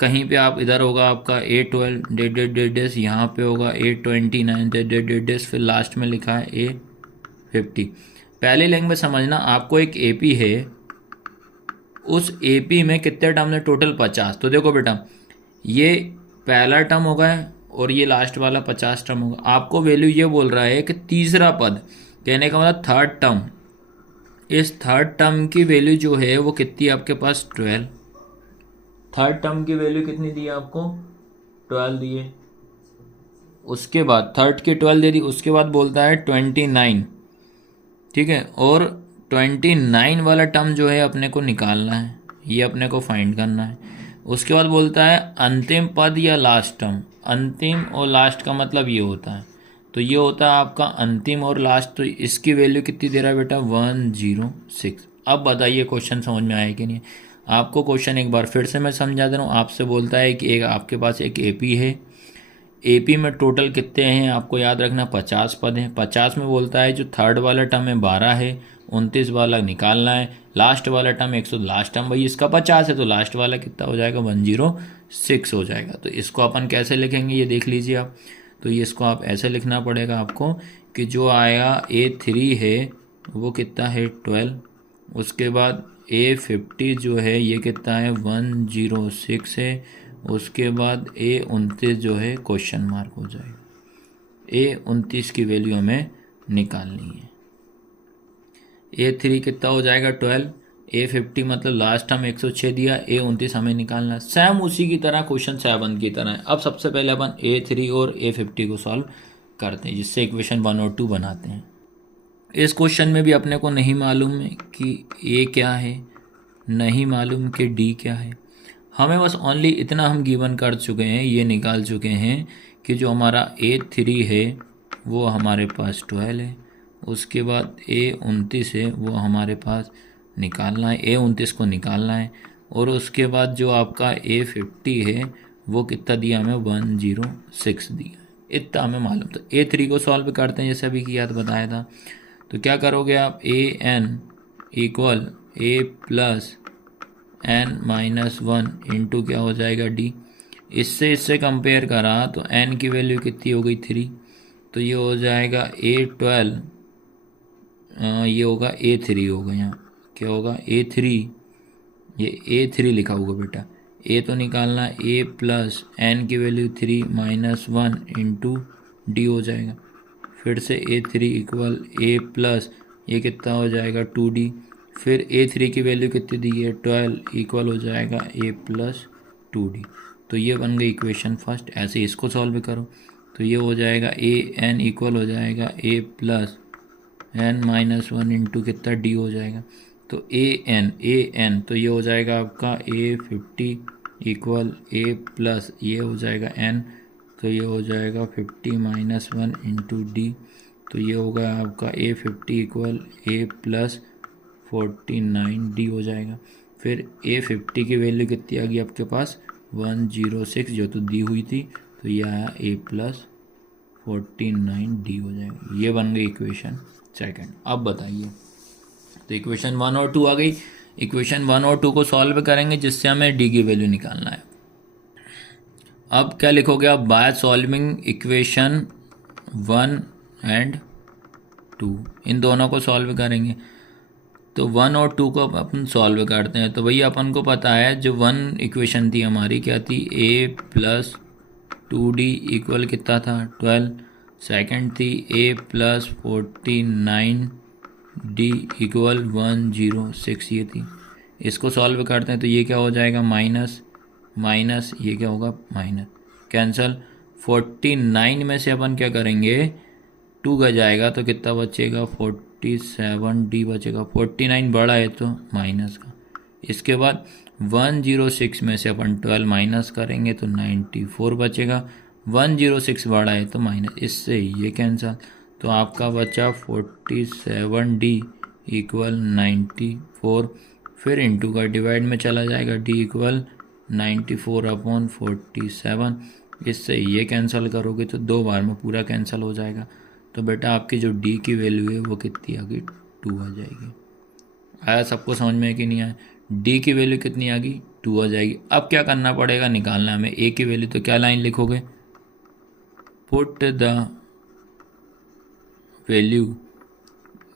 कहीं पे आप इधर होगा आपका A12 डेस, यहाँ पे होगा A29 डेस, फिर लास्ट में लिखा है A50। पहली लैंग्वेज समझना, आपको एक AP है, उस AP में कितने टर्म है टोटल 50। तो देखो बेटा, ये पहला टर्म होगा और ये लास्ट वाला 50 टर्म होगा। आपको वैल्यू ये बोल रहा है कि तीसरा पद, कहने का मतलब थर्ड टर्म, इस थर्ड टर्म की वैल्यू जो है वो कितनी है आपके पास 12। थर्ड टर्म की वैल्यू कितनी दी है आपको 12 दी है। उसके बाद थर्ड की 12 दे दी, उसके बाद बोलता है 29, ठीक है, और 29 वाला टर्म जो है अपने को निकालना है, ये अपने को फाइंड करना है। उसके बाद बोलता है अंतिम पद या लास्ट टर्म। अंतिम और लास्ट का मतलब ये होता है, तो ये होता है आपका अंतिम और लास्ट। तो इसकी वैल्यू कितनी दे रहा है बेटा 106। अब बताइए क्वेश्चन समझ में आया कि नहीं। आपको क्वेश्चन एक बार फिर से मैं समझा दे रहा हूँ। आपसे बोलता है कि एक आपके पास एक एपी है, एपी में टोटल कितने हैं आपको याद रखना 50 पद हैं। 50 में बोलता है जो थर्ड वाला टर्म है 12 है, 29 वाला निकालना है, लास्ट वाला टर्म 100, लास्ट टर्म भाई इसका 50 है तो लास्ट वाला कितना हो जाएगा 106 हो जाएगा। तो इसको अपन कैसे लिखेंगे ये देख लीजिए आप। तो ये इसको आप ऐसे लिखना पड़ेगा आपको कि जो आया A3 है वो कितना है 12। उसके बाद A50 जो है ये कितना है 106 है। उसके बाद A29 जो है क्वेश्चन मार्क हो जाएगा। A29 की वैल्यू हमें निकालनी है। A3 कितना हो जाएगा 12। A50 मतलब लास्ट हम 106 दिया, A29 हमें निकालना है। सेम उसी की तरह क्वेश्चन 7 की तरह है। अब सबसे पहले अपन A3 और A50 को सॉल्व करते हैं, जिससे इक्वेशन 1 और 2 बनाते हैं। इस क्वेश्चन में भी अपने को नहीं मालूम है कि A क्या है, नहीं मालूम कि D क्या है। हमें बस ओनली इतना हम गिवन कर चुके हैं, ये निकाल चुके हैं कि जो हमारा A3 है वो हमारे पास 12 है। उसके बाद A29 है वो हमारे पास निकालना है, A29 को निकालना है। और उसके बाद जो आपका A50 है वो कितना दिया हमें 106 दिया, इतना हमें मालूम। तो A3 को सॉल्व करते हैं, जैसे अभी किया तो बताया था। तो क्या करोगे आप, AN equal A plus n-1 into क्या हो जाएगा D। इससे कंपेयर करा तो n की वैल्यू कितनी हो गई 3, तो ये हो जाएगा A12, ये होगा A3 होगा। यहाँ क्या होगा A3, ये A3 लिखा होगा बेटा। A तो निकालना, A प्लस n की वैल्यू 3 -1 इंटू D हो जाएगा। फिर से A3 इक्वल A प्लस ये कितना हो जाएगा 2D। फिर A3 की वैल्यू कितनी दी है 12 इक्वल हो जाएगा A प्लस 2D। तो ये बन गई इक्वेशन फर्स्ट। ऐसे इसको सॉल्व करो तो ये हो जाएगा AN इक्वल हो जाएगा A प्लस n-1 इंटू कितना D हो जाएगा। तो AN तो ये हो जाएगा आपका A50 इक्वल A प्लस ये हो जाएगा n, तो ये हो जाएगा 50 -1 इंटू D। तो ये होगा आपका A50 equal A plus 49D हो जाएगा। फिर A50 की वैल्यू कितनी आ गई आपके पास 106 जो तो दी हुई थी, तो ये आया A प्लस 49D हो जाएगा। ये बन गई इक्वेशन सेकंड। अब बताइए, तो इक्वेशन 1 और 2 आ गई। इक्वेशन 1 और 2 को सॉल्व करेंगे, जिससे हमें D की वैल्यू निकालना है। अब क्या लिखोगे आप, बाय सॉल्विंग इक्वेशन 1 एंड 2, इन दोनों को सॉल्व करेंगे। तो 1 और 2 को अपन सॉल्व करते हैं। तो भैया अपन को पता है जो 1 इक्वेशन थी हमारी क्या थी, A प्लस 2D इक्वल कितना था 12। सेकंड थी A प्लस 49D इक्वल 106, ये थी। इसको सॉल्व करते हैं तो ये क्या हो जाएगा माइनस माइनस, ये क्या होगा माइनस, कैंसल। 49 में से अपन क्या करेंगे 2 का जाएगा तो कितना बचेगा 47D बचेगा। 49 बड़ा है तो माइनस का। इसके बाद 106 में से अपन 12 माइनस करेंगे तो 94 बचेगा। 106 बड़ा है तो माइनस, इससे ये कैंसल। तो आपका बचा 47D इक्वल 94। फिर इंटू का डिवाइड में चला जाएगा, D इक्वल 94/47। इससे ये कैंसिल करोगे तो 2 बार में पूरा कैंसिल हो जाएगा। तो बेटा आपकी जो D की वैल्यू है वो कितनी आ गई 2 आ जाएगी। आया सबको समझ में कि नहीं आया? D की वैल्यू कितनी आ गई 2 आ जाएगी। अब क्या करना पड़ेगा, निकालना हमें A की वैल्यू। तो क्या लाइन लिखोगे, put the value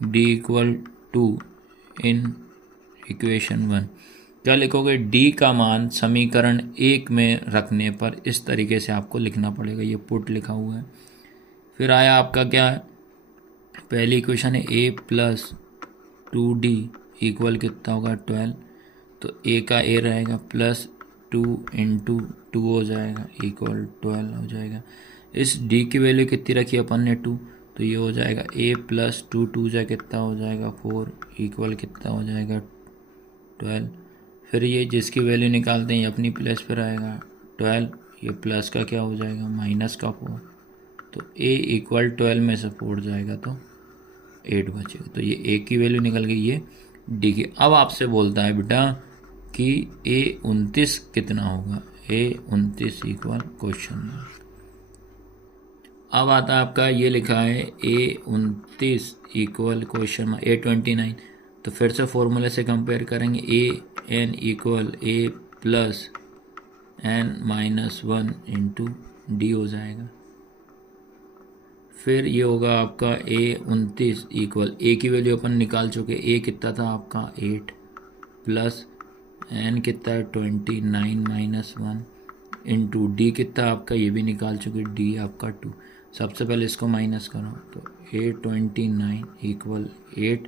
D equal 2 in equation 1। क्या लिखोगे, D का मान समीकरण 1 में रखने पर इस तरीके से आपको लिखना पड़ेगा। ये पुट लिखा हुआ है। फिर आया आपका क्या है, पहली इक्वेशन है A प्लस 2D इक्वल कितना होगा 12। तो A का A रहेगा प्लस 2 इंटू 2 हो जाएगा इक्वल 12 हो जाएगा। इस D की वैल्यू कितनी रखी अपन ने 2, तो ये हो जाएगा A प्लस 2 2 जा कितना हो जाएगा 4 इक्वल कितना हो जाएगा 12। फिर ये जिसकी वैल्यू निकालते हैं ये अपनी प्लस पर आएगा 12, ये प्लस का क्या हो जाएगा माइनस का 4। तो A इक्वल 12 में से 4 जाएगा तो 8 बचेगा। तो ये A की वैल्यू निकल गई, ये D की। अब आपसे बोलता है बेटा कि A29 कितना होगा, A29 इक्वल क्वेश्चन। अब आता है आपका ये लिखा है A29 इक्वल क्वेश्चन A29। तो फिर से फॉर्मूले से कंपेयर करेंगे, AN equal A plus n-1 into D हो जाएगा। फिर ये होगा आपका A29 इक्वल ए की वैल्यू अपन निकाल चुके, ए कितना था आपका 8 प्लस एन कितना है 29 माइनस 1 इंटू डी कितना आपका, ये भी निकाल चुके, डी आपका 2। सबसे पहले इसको माइनस करो तो A29 इक्वल 8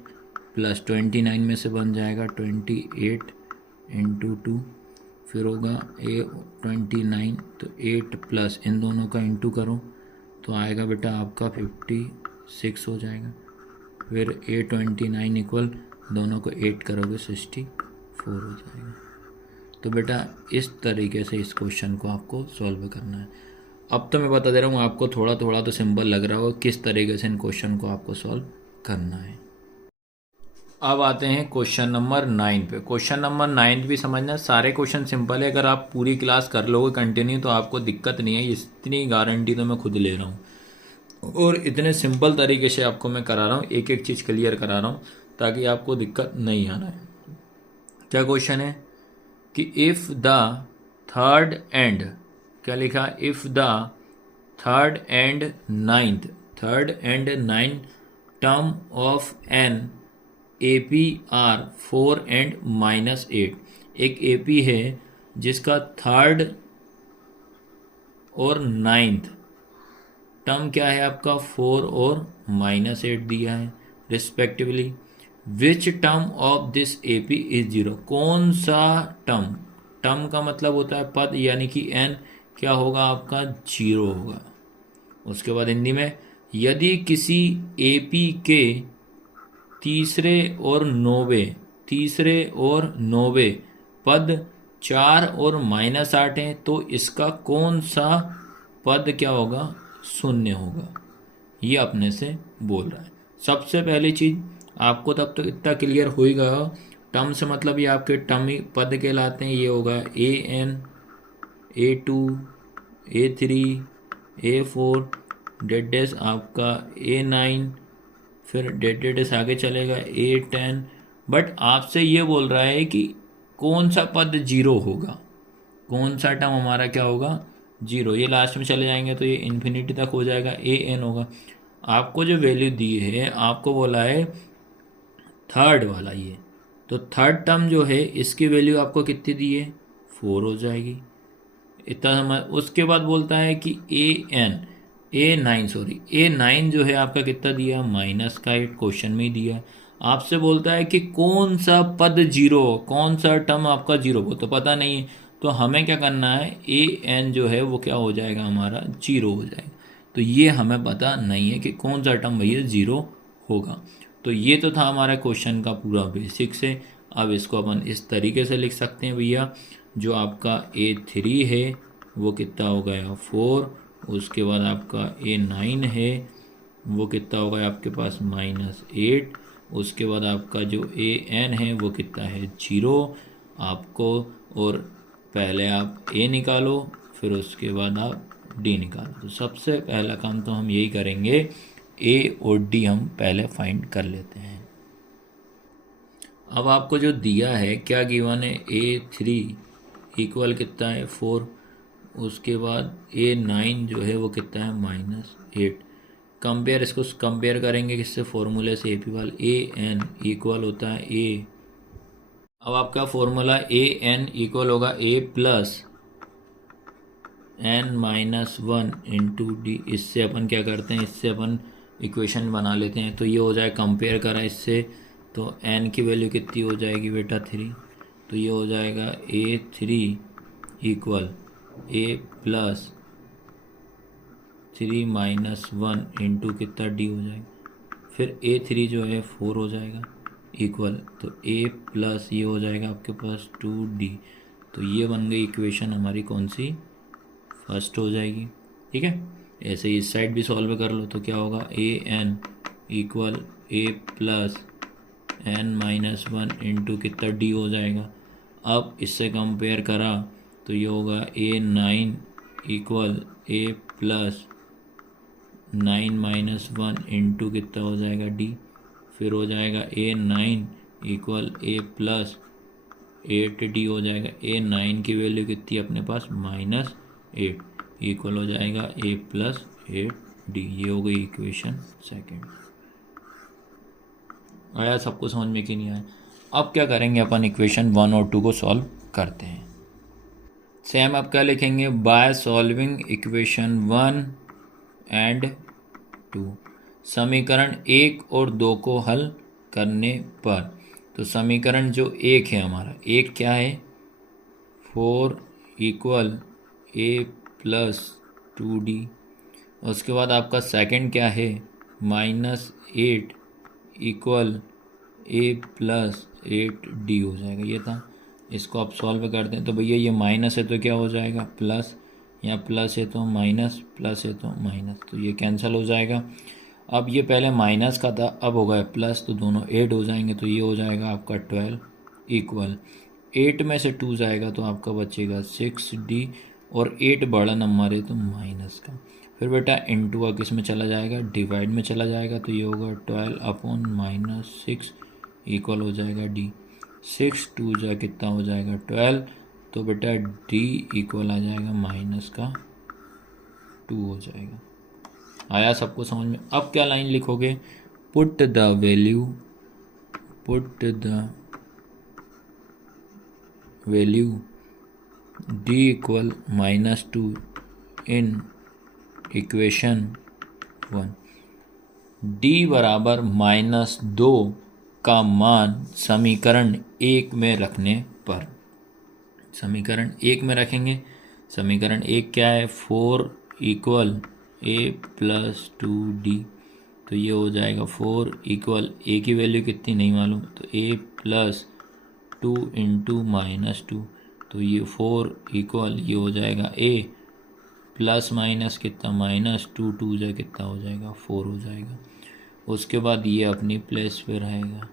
प्लस 29 में से बन जाएगा 28 इंटू 2, फिर होगा A29 तो 8 प्लस इन दोनों का इंटू करो तो आएगा बेटा आपका 56 हो जाएगा। फिर A29 इक्वल दोनों को 8 करोगे 64 हो जाएगा। तो बेटा इस तरीके से इस क्वेश्चन को आपको सॉल्व करना है। अब तो मैं बता दे रहा हूँ आपको, थोड़ा थोड़ा तो सिंपल लग रहा होगा किस तरीके से इन क्वेश्चन को आपको सॉल्व करना है। अब आते हैं क्वेश्चन नंबर 9 पे। क्वेश्चन नंबर 9 भी समझना, सारे क्वेश्चन सिंपल है, अगर आप पूरी क्लास कर लोगे कंटिन्यू तो आपको दिक्कत नहीं है, इतनी गारंटी तो मैं खुद ले रहा हूँ। और इतने सिंपल तरीके से आपको मैं करा रहा हूँ, एक एक चीज़ क्लियर करा रहा हूँ ताकि आपको दिक्कत नहीं आना है। क्या क्वेश्चन है कि इफ़ द थर्ड एंड, क्या लिखा, if the third and ninth term of an AP are 4 and -8। एक AP है जिसका थर्ड और नाइन्थ टर्म क्या है आपका 4 और -8 दिया है respectively. Which term of this AP is 0। कौन सा टर्म, टर्म का मतलब होता है पद, यानी कि n क्या होगा आपका 0 होगा। उसके बाद हिंदी में, यदि किसी AP के तीसरे और नौवे पद 4 और -8 हैं तो इसका कौन सा पद क्या होगा, 0 होगा। ये अपने से बोल रहा है। सबसे पहली चीज़ आपको तब तक इतना क्लियर हो ही गया, टर्म से मतलब ये आपके टर्म ही पद कहलाते हैं। ये होगा AN, A2, A3, A4 dead डेस आपका A9, फिर डेड डेस आगे चलेगा A10। बट आपसे ये बोल रहा है कि कौन सा पद 0 होगा, कौन सा टर्म हमारा क्या होगा 0। ये लास्ट में चले जाएंगे तो ये इन्फिनिटी तक हो जाएगा, AN होगा। आपको जो वैल्यू दी है आपको बोला है थर्ड वाला, ये तो थर्ड टर्म जो है इसकी वैल्यू आपको कितनी दी है 4 हो जाएगी, इतना समझ। उसके बाद बोलता है कि A9 जो है आपका कितना दिया, माइनस का, एक क्वेश्चन में ही दिया। आपसे बोलता है कि कौन सा पद 0, कौन सा टर्म आपका 0, वो तो पता नहीं है। तो हमें क्या करना है, AN जो है वो क्या हो जाएगा हमारा 0 हो जाएगा। तो ये हमें पता नहीं है कि कौन सा टर्म भैया 0 होगा। तो ये तो था हमारा क्वेश्चन का पूरा बेसिक से। अब इसको अपन इस तरीके से लिख सकते हैं भैया, जो आपका A3 है वो कितना हो गया 4, उसके बाद आपका A9 है वो कितना होगा आपके पास -8, उसके बाद आपका जो AN है वो कितना है 0 आपको। और पहले आप A निकालो, फिर उसके बाद आप D निकालो। तो सबसे पहला काम तो हम यही करेंगे, A और D हम पहले फाइंड कर लेते हैं। अब आपको जो दिया है क्या गिवन है, A3 इक्वल कितना है 4, उसके बाद A9 जो है वो कितना है -8। कंपेयर, इसको कंपेयर करेंगे किससे, फॉर्मूले से AP वाल, AN इक्वल होता है A। अब आपका फॉर्मूला AN इक्वल होगा A plus N-1 into D। इससे अपन क्या करते हैं, इससे अपन इक्वेशन बना लेते हैं। तो ये हो जाए, कंपेयर करा इससे तो N की वैल्यू कितनी हो जाएगी बेटा 3, तो ये हो जाएगा A3 equal A plus 3 -1 into कितना D हो जाएगा। फिर A3 जो है 4 हो जाएगा इक्वल, तो A प्लस ये हो जाएगा आपके पास 2D। तो ये बन गई इक्वेशन हमारी कौन सी, फर्स्ट हो जाएगी। ठीक है, ऐसे ही इस साइड भी सॉल्व कर लो तो क्या होगा, AN equal A plus N-1 into कितना D हो जाएगा। अब इससे कंपेयर करा तो ये होगा A9 equal A plus 9-1 into कितना हो जाएगा D। फिर हो जाएगा A9 equal A plus 8D हो जाएगा। A9 की वैल्यू कितनी अपने पास -8 इक्वल हो जाएगा A प्लस 8 डी। ये हो गई इक्वेशन सेकंड। आया सबको समझ में कि नहीं आया? अब क्या करेंगे अपन, इक्वेशन 1 और 2 को सॉल्व करते हैं। सेम आप क्या लिखेंगे, बाय सॉल्विंग इक्वेशन 1 एंड 2, समीकरण 1 और 2 को हल करने पर। तो समीकरण जो 1 है हमारा, 1 क्या है, 4 इक्वल ए प्लस 2d। उसके बाद आपका सेकंड क्या है, -8 इक्वल ए प्लस 8d हो जाएगा। ये था, इसको आप सॉल्व कर दें तो भैया ये माइनस है तो क्या हो जाएगा प्लस, या प्लस है तो माइनस, प्लस है तो माइनस, तो ये कैंसिल हो जाएगा। अब ये पहले माइनस का था, अब हो गया प्लस, तो दोनों ऐड हो जाएंगे, तो ये हो जाएगा आपका 12 इक्वल 8 में से 2 जाएगा तो आपका बचेगा 6d, और 8 बड़ा नंबर है तो माइनस का। फिर बेटा इंटू का किस में चला जाएगा, डिवाइड में चला जाएगा, तो ये होगा 12/-6 इक्वल हो जाएगा डी। 6 2 जा कितना हो जाएगा 12, तो बेटा डी इक्वल आ जाएगा माइनस का 2 हो जाएगा। आया सबको समझ में? अब क्या लाइन लिखोगे, put the value D equal -2 in equation 1। D बराबर -2 का मान समीकरण 1 में रखने पर। समीकरण 1 में रखेंगे, समीकरण 1 क्या है, 4 इक्वल ए प्लस 2d, तो ये हो जाएगा 4 इक्वल ए की वैल्यू कितनी नहीं मालूम, तो ए प्लस 2 इंटू -2, तो ये 4 इक्वल ये हो जाएगा ए प्लस माइनस कितना -2, 2 जा कितना हो जाएगा 4 हो जाएगा। उसके बाद ये अपनी प्लेस पे रहेगा,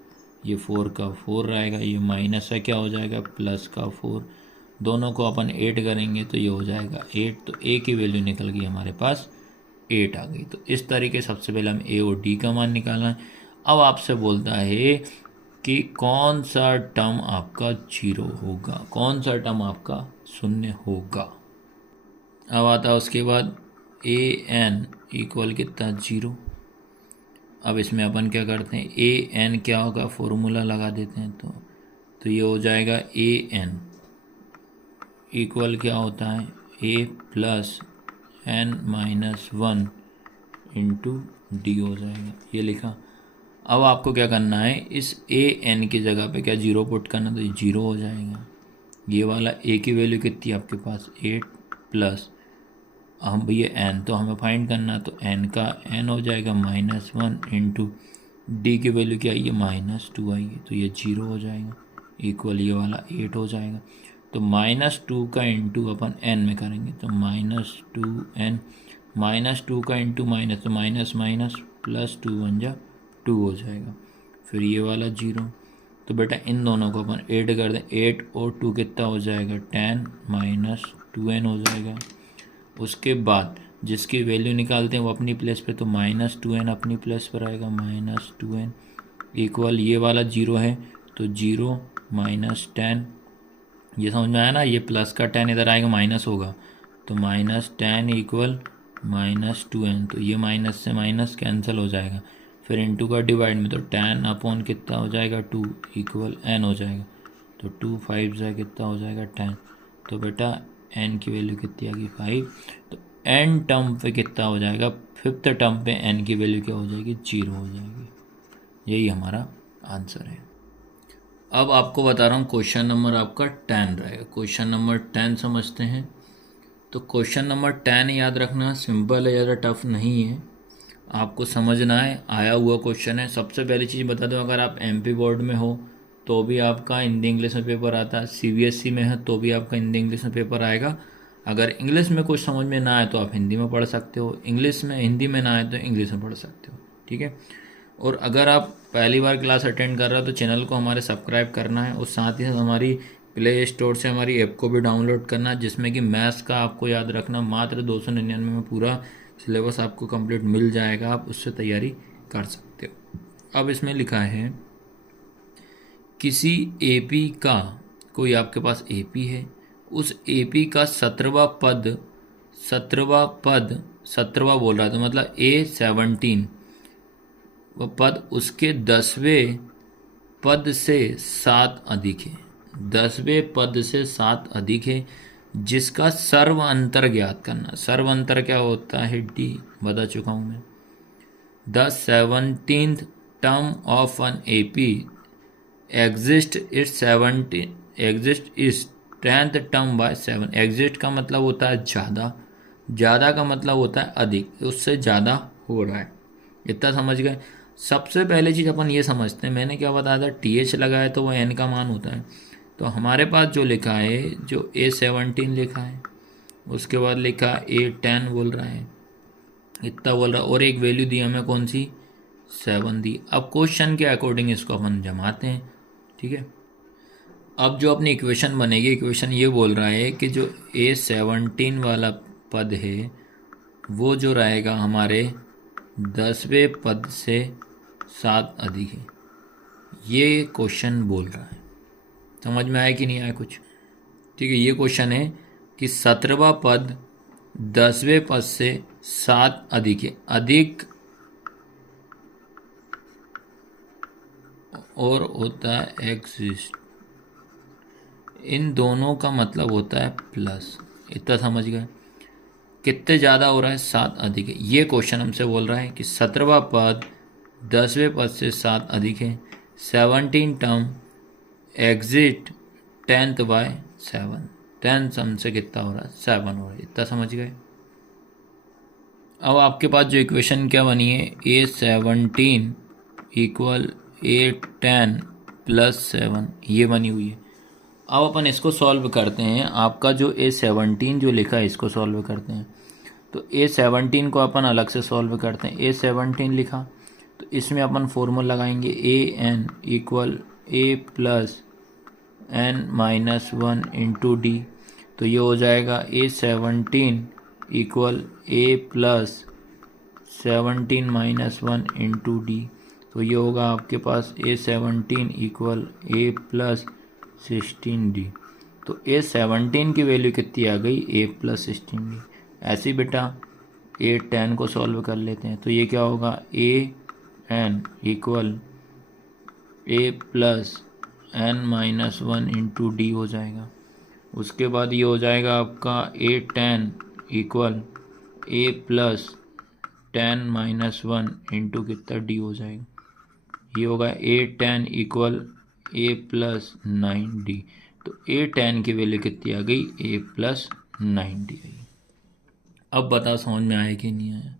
ये 4 का 4 रहेगा, ये माइनस का क्या हो जाएगा प्लस का 4, दोनों को अपन 8 करेंगे तो ये हो जाएगा 8, तो ए की वैल्यू निकल गई हमारे पास 8 आ गई। तो इस तरीके सबसे पहले हम ए और डी का मान निकालना है। अब आपसे बोलता है कि कौन सा टर्म आपका 0 होगा, कौन सा टर्म आपका 0 होगा। अब आता है उसके बाद ए एन इक्वल कितना 0। अब इसमें अपन क्या करते हैं, ए एन क्या होगा, फॉर्मूला लगा देते हैं, तो ये हो जाएगा ए एन इक्वल क्या होता है, ए प्लस n-1 इंटू डी हो जाएगा, ये लिखा। अब आपको क्या करना है, इस ए एन की जगह पे क्या 0 पुट करना, तो ये 0 हो जाएगा। ये वाला ए की वैल्यू कितनी है आपके पास 8 प्लस, हम भैया एन तो हमें फाइंड करना, तो एन का एन हो जाएगा -1 इंटू डी की वैल्यू क्या आई है -2 आई है, तो ये 0 हो जाएगा इक्वल ये वाला 8 हो जाएगा। तो -2 का इंटू अपन एन में करेंगे, तो -2n, -2 का इंटू माइनस, तो माइनस माइनस प्लस 2 बन जा 2 हो जाएगा। फिर ये वाला 0, तो बेटा इन दोनों को अपन ऐड कर दें, 8 और 2 कितना हो जाएगा 10 -2n हो जाएगा। उसके बाद जिसकी वैल्यू निकालते हैं वो अपनी प्लेस पे, तो -2n अपनी प्लेस पर आएगा, -2n इक्वल ये वाला 0 है तो 0 -10, ये समझ में आया ना, ये प्लस का 10 इधर आएगा माइनस होगा, तो -10 इक्वल -2n, तो ये माइनस से माइनस कैंसिल हो जाएगा। फिर इंटू का डिवाइड में, तो 10 अपॉन कितना हो जाएगा 2 इक्वल n हो जाएगा, तो 2 5 जा कितना हो जाएगा 10, तो बेटा n की वैल्यू कितनी आ गई 5, तो n टर्म पे कितना हो जाएगा, 5th टर्म पे n की वैल्यू क्या हो जाएगी 0 हो जाएगी। यही हमारा आंसर है। अब आपको बता रहा हूँ क्वेश्चन नंबर आपका 10 रहेगा। क्वेश्चन नंबर 10 समझते हैं। तो क्वेश्चन नंबर 10 याद रखना सिंपल है, ज़्यादा टफ नहीं है, आपको समझना है, आया हुआ क्वेश्चन है। सबसे पहली चीज़ बता दूँ, अगर आप एमपी बोर्ड में हो तो भी आपका हिंदी इंग्लिश में पेपर आता है, सीबीएसई में है तो भी आपका हिंदी इंग्लिश में पेपर आएगा। अगर इंग्लिश में कुछ समझ में ना आए तो आप हिंदी में पढ़ सकते हो, इंग्लिश में हिंदी में ना आए तो इंग्लिश में पढ़ सकते हो, ठीक है। और अगर आप पहली बार क्लास अटेंड कर रहे हो तो चैनल को हमारे सब्सक्राइब करना है, और साथ ही साथ हमारी प्ले स्टोर से हमारी ऐप को भी डाउनलोड करना है, जिसमें कि मैथ्स का आपको याद रखना मात्र 299 में पूरा सिलेबस आपको कंप्लीट मिल जाएगा, आप उससे तैयारी कर सकते हो। अब इसमें लिखा है किसी एपी का, कोई आपके पास एपी है, उस एपी का 17वां पद 17वां बोल रहा था, मतलब A17 पद उसके 10वें पद से 7 अधिक है, 10वें पद से 7 अधिक है, जिसका सर्व अंतर ज्ञात करना। सर्व अंतर क्या होता है? डी, बता चुका हूँ मैं। The 17th term of an AP exist is 10th term by 7। Exist का मतलब होता है ज़्यादा, ज़्यादा का मतलब होता है अधिक, उससे ज़्यादा हो रहा है। इतना समझ गए? सबसे पहले चीज़ अपन ये समझते हैं, मैंने क्या बताया था, TH लगाया तो वो N का मान होता है। तो हमारे पास जो लिखा है, जो A17 लिखा है, उसके बाद लिखा A10 बोल रहा है, इतना बोल रहा है, और एक वैल्यू दी हमें कौन सी? 7 दी। अब क्वेश्चन के अकॉर्डिंग इसको अपन जमाते हैं, ठीक है। अब जो अपनी इक्वेशन बनेगी, इक्वेशन ये बोल रहा है कि जो A17 वाला पद है वो जो रहेगा हमारे 10वें पद से 7 अधिक है, ये क्वेश्चन बोल रहा है। समझ में आया कि नहीं आया कुछ? ठीक है, ये क्वेश्चन है कि 17वां पद 10वें पद से 7 अधिक है, अधिक और होता है एग्जिस्ट, इन दोनों का मतलब होता है प्लस। इतना समझ गए? कितने ज़्यादा हो रहा है? 7 अधिक है। ये क्वेश्चन हमसे बोल रहा है कि 17वां पद 10वें पद से 7 अधिक है, 17 term exit 10th bye 7, 10th हमसे कितना हो रहा है? 7 हो रहा है। इतना समझ गए? अब आपके पास जो इक्वेशन क्या बनी है, A17 इक्वल A10 प्लस 7, ये बनी हुई है। अब अपन इसको सॉल्व करते हैं। आपका जो A17 जो लिखा है इसको सॉल्व करते हैं। तो A17 को अपन अलग से सॉल्व करते हैं। A17 लिखा तो इसमें अपन फॉर्मूला लगाएंगे AN equal A plus N-1 into D. तो ये हो जाएगा A17 equal A plus 17-1 into D. तो ये होगा आपके पास A17 equal A plus 16D। तो A17 की वैल्यू कितनी आ गई? A plus 16D। ऐसे ही बेटा A10 को सॉल्व कर लेते हैं। तो ये क्या होगा? AN equal A plus N-1 into D हो जाएगा। उसके बाद ये हो जाएगा आपका A10 equal A plus 10-1 into कितना डी हो जाएगा? ये होगा A10 equal A plus 9D। तो A10 की वैल्यू कितनी आ गई? A प्लस 9D आई। अब बताओ समझ में आया कि नहीं आया?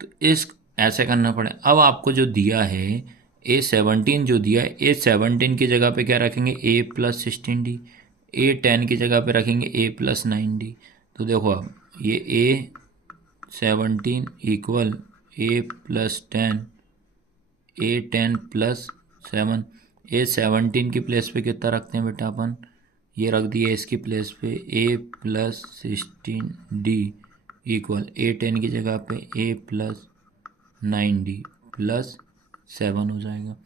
तो इस ऐसे करना पड़े। अब आपको जो दिया है A17 जो दिया है, A17 की जगह पे क्या रखेंगे? A plus 16D। A10 की जगह पे रखेंगे A प्लस 9D। तो देखो अब ये A17 equal A plus 10, A10 plus 7। A17 की प्लेस पे कितना रखते हैं बेटा अपन? ये रख दिया इसकी प्लेस पे A plus 16D equal A10 की जगह पे A प्लस 9D प्लस 7 हो जाएगा।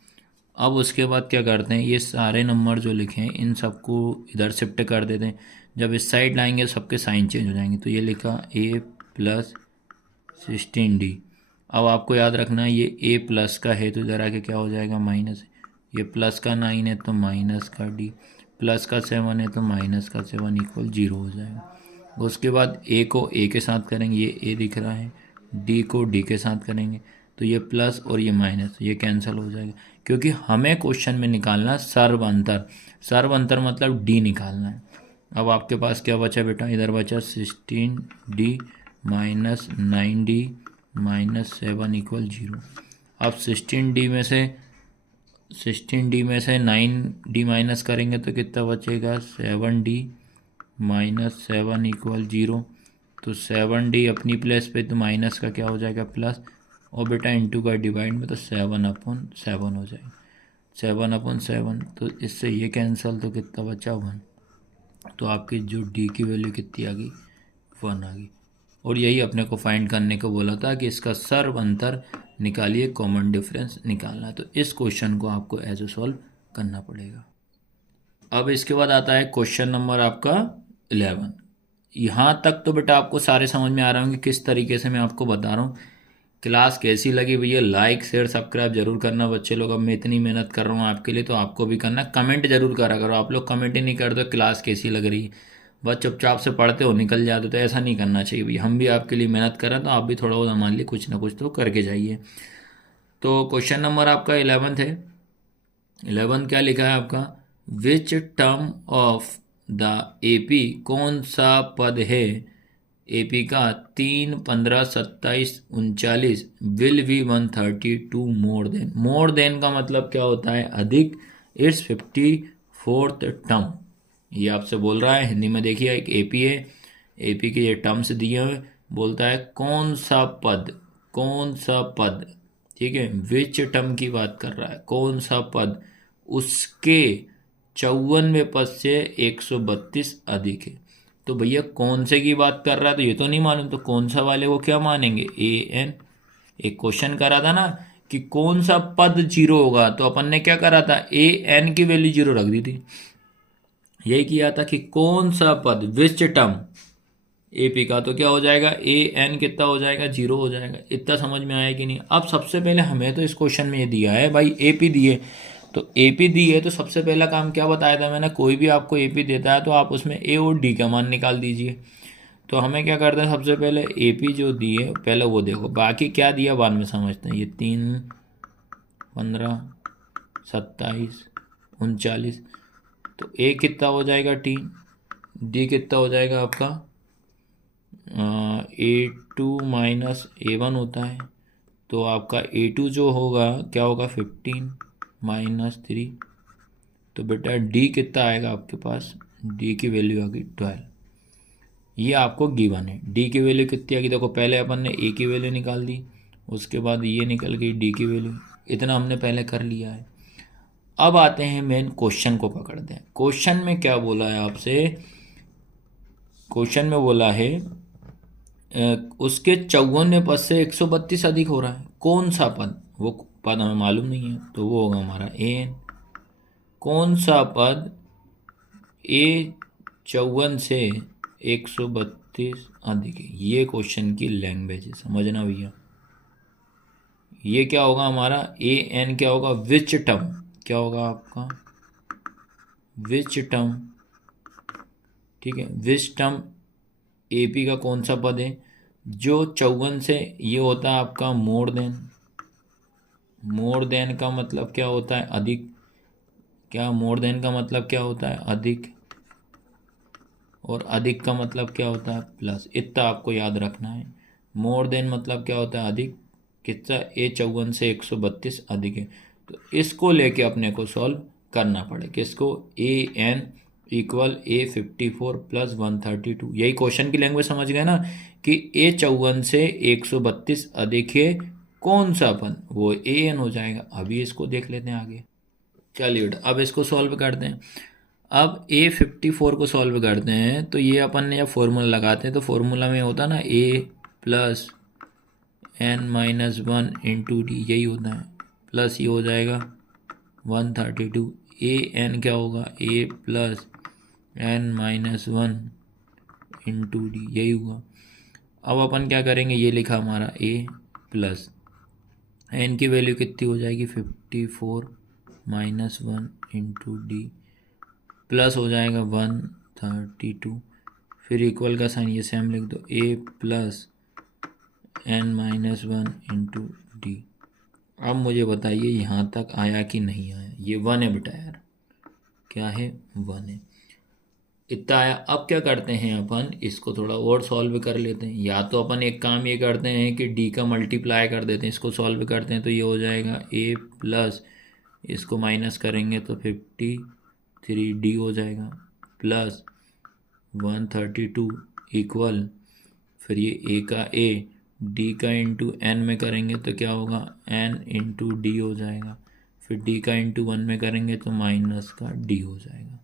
अब उसके बाद क्या करते हैं, ये सारे नंबर जो लिखे हैं इन सबको इधर शिफ्ट कर देते हैं। जब इस साइड लाएंगे सबके साइन चेंज हो जाएंगे। तो ये लिखा A प्लस 16D। अब आपको याद रखना है ये A प्लस का है तो इधर आके क्या हो जाएगा? माइनस। ये प्लस का 9 है तो माइनस का D, प्लस का 7 है तो माइनस का 7 इक्वल 0 हो जाएगा। उसके बाद A को A के साथ करेंगे, ये A दिख रहा है, D को D के साथ करेंगे तो ये प्लस और ये माइनस, ये कैंसिल हो जाएगा। क्योंकि हमें क्वेश्चन में निकालना सर्व अंतर, सर्व अंतर मतलब D निकालना है। अब आपके पास क्या बचा बेटा? इधर बचा 16D minus 9D minus 7 equal 0। अब 16D में से 9D माइनस करेंगे तो कितना बचेगा? 7D minus 7 equal 0। तो 7D अपनी प्लेस पे तो माइनस का क्या हो जाएगा? प्लस, और बेटा इंटू का डिवाइड में तो 7/7 हो जाएगा। 7/7 तो इससे ये कैंसिल, तो कितना बचा? 1। तो आपकी जो D की वैल्यू कितनी आ गई? 1 आ गई। और यही अपने को फाइंड करने को बोला था कि इसका सर्व अंतर निकालिए, कॉमन डिफरेंस निकालना है। तो इस क्वेश्चन को आपको ऐसे सॉल्व करना पड़ेगा। अब इसके बाद आता है क्वेश्चन नंबर आपका 11। यहाँ तक तो बेटा आपको सारे समझ में आ रहे होंगे किस तरीके से मैं आपको बता रहा हूँ। क्लास कैसी लगी भैया, लाइक शेयर सब्सक्राइब जरूर करना बच्चे लोग। अब मैं इतनी मेहनत कर रहा हूँ आपके लिए तो आपको भी करना। कमेंट जरूर करा करो, आप लोग कमेंट ही नहीं करते क्लास कैसी लग रही है, बस चुपचाप से पढ़ते हो निकल जाते, तो ऐसा नहीं करना चाहिए भैया। हम भी आपके लिए मेहनत कर रहे हैं तो आप भी थोड़ा बहुत हमारे लिए कुछ ना कुछ तो करके जाइए। तो क्वेश्चन नंबर आपका 11th है। 11 क्या लिखा है आपका, which term of the AP, कौन सा पद है एपी का 3, 15, 27, 39 विल बी 132 मोर देन का मतलब क्या होता है, अधिक। इट्स 54th टर्म, ये आपसे बोल रहा है हिंदी में। देखिए एक एपी है, एपी के ये टर्म्स दिए हुए, बोलता है कौन सा पद, कौन सा पद, ठीक है, विच टर्म की बात कर रहा है, कौन सा पद उसके 54वें पद से 132 अधिक है। तो भैया कौन से की बात कर रहा है, तो ये तो नहीं मालूम, तो कौन सा वाले को क्या मानेंगे, ए एन। एक क्वेश्चन करा था ना कि कौन सा पद जीरो होगा, तो अपन ने क्या करा था, ए एन की वैल्यू जीरो रख दी थी। यही किया था कि कौन सा पद विच टर्म एपी का, तो क्या हो जाएगा, ए एन कितना हो जाएगा, जीरो हो जाएगा। इतना समझ में आया कि नहीं। अब सबसे पहले हमें तो इस क्वेश्चन में ये दिया है भाई एपी दिए, तो एपी दी है तो सबसे पहला काम क्या बताया था मैंने, कोई भी आपको एपी देता है तो आप उसमें ए और डी का मान निकाल दीजिए। तो हमें क्या करते हैं, सबसे पहले एपी जो दी है पहले वो देखो, बाकी क्या दिया बाद में समझते हैं। ये 3, 15, 27, 39, तो ए कितना हो जाएगा टी, डी कितना हो जाएगा आपका A2 - A1 होता है। तो आपका A2 जो होगा क्या होगा 15 - 3, तो बेटा डी कितना आएगा आपके पास, डी की वैल्यू आ गई 12। ये आपको गिवन है, डी की वैल्यू कितनी आ गई, देखो पहले अपन ने ए की वैल्यू निकाल दी, उसके बाद ये निकल गई डी की वैल्यू, इतना हमने पहले कर लिया है। अब आते हैं मेन क्वेश्चन को पकड़ते हैं। क्वेश्चन में क्या बोला है आपसे, क्वेश्चन में बोला है उसके 54वें पद से 132 अधिक हो रहा है, कौन सा पद, वो पद हमें मालूम नहीं है, तो वो होगा हमारा ए एन। कौन सा पद ए 54 से 132 अधिक है, ये क्वेश्चन की लैंग्वेज है, समझना भैया। ये क्या होगा हमारा ए एन, क्या होगा विच टर्म, क्या होगा आपका विच टर्म, ठीक है, विच टर्म एपी का कौन सा पद है जो 54 से, ये होता है आपका मोर देन। मोर देन का मतलब क्या होता है, अधिक। क्या मोर देन का मतलब क्या होता है, अधिक। और अधिक का मतलब क्या होता है, प्लस। इतना आपको याद रखना है। मोर देन मतलब क्या होता है, अधिक। कितना, ए 54 से 132 अधिक है। तो इसको लेके अपने को सॉल्व करना पड़े, किसको, ए एन इक्वल A54 + 132। यही क्वेश्चन की लैंग्वेज समझ गए ना, कि ए 54 से 132 अधिक है कौन सा पद, वो ए एन हो जाएगा। अभी इसको देख लेते हैं आगे। चलिए बेटा अब इसको सॉल्व करते हैं। अब A54 को सॉल्व करते हैं तो ये अपन ने जब फॉर्मूला लगाते हैं तो फॉर्मूला में होता है ना A+N-1 × D, यही होता है, प्लस ये हो जाएगा 132। ए एन क्या होगा, A+N-1 × D, यही हुआ। अब अपन क्या करेंगे, ये लिखा हमारा A प्लस एन की वैल्यू कितनी हो जाएगी 54 - 1 × D, प्लस हो जाएगा 132, फिर इक्वल का साइन ये सेम लिख दो, A+N-1 × D। अब मुझे बताइए यहाँ तक आया कि नहीं आया, ये 1 है बेटा यार, क्या है 1 है, इतना आया। अब क्या करते हैं अपन, इसको थोड़ा और सॉल्व कर लेते हैं। या तो अपन एक काम ये करते हैं कि डी का मल्टीप्लाई कर देते हैं, इसको सॉल्व करते हैं तो ये हो जाएगा A+, इसको माइनस करेंगे तो 53D हो जाएगा, प्लस 132 इक्वल, फिर ये ए का ए, डी का इंटू एन में करेंगे तो क्या होगा, एन इंटू डी हो जाएगा, फिर डी का इंटू 1 में करेंगे तो माइनस का डी हो जाएगा।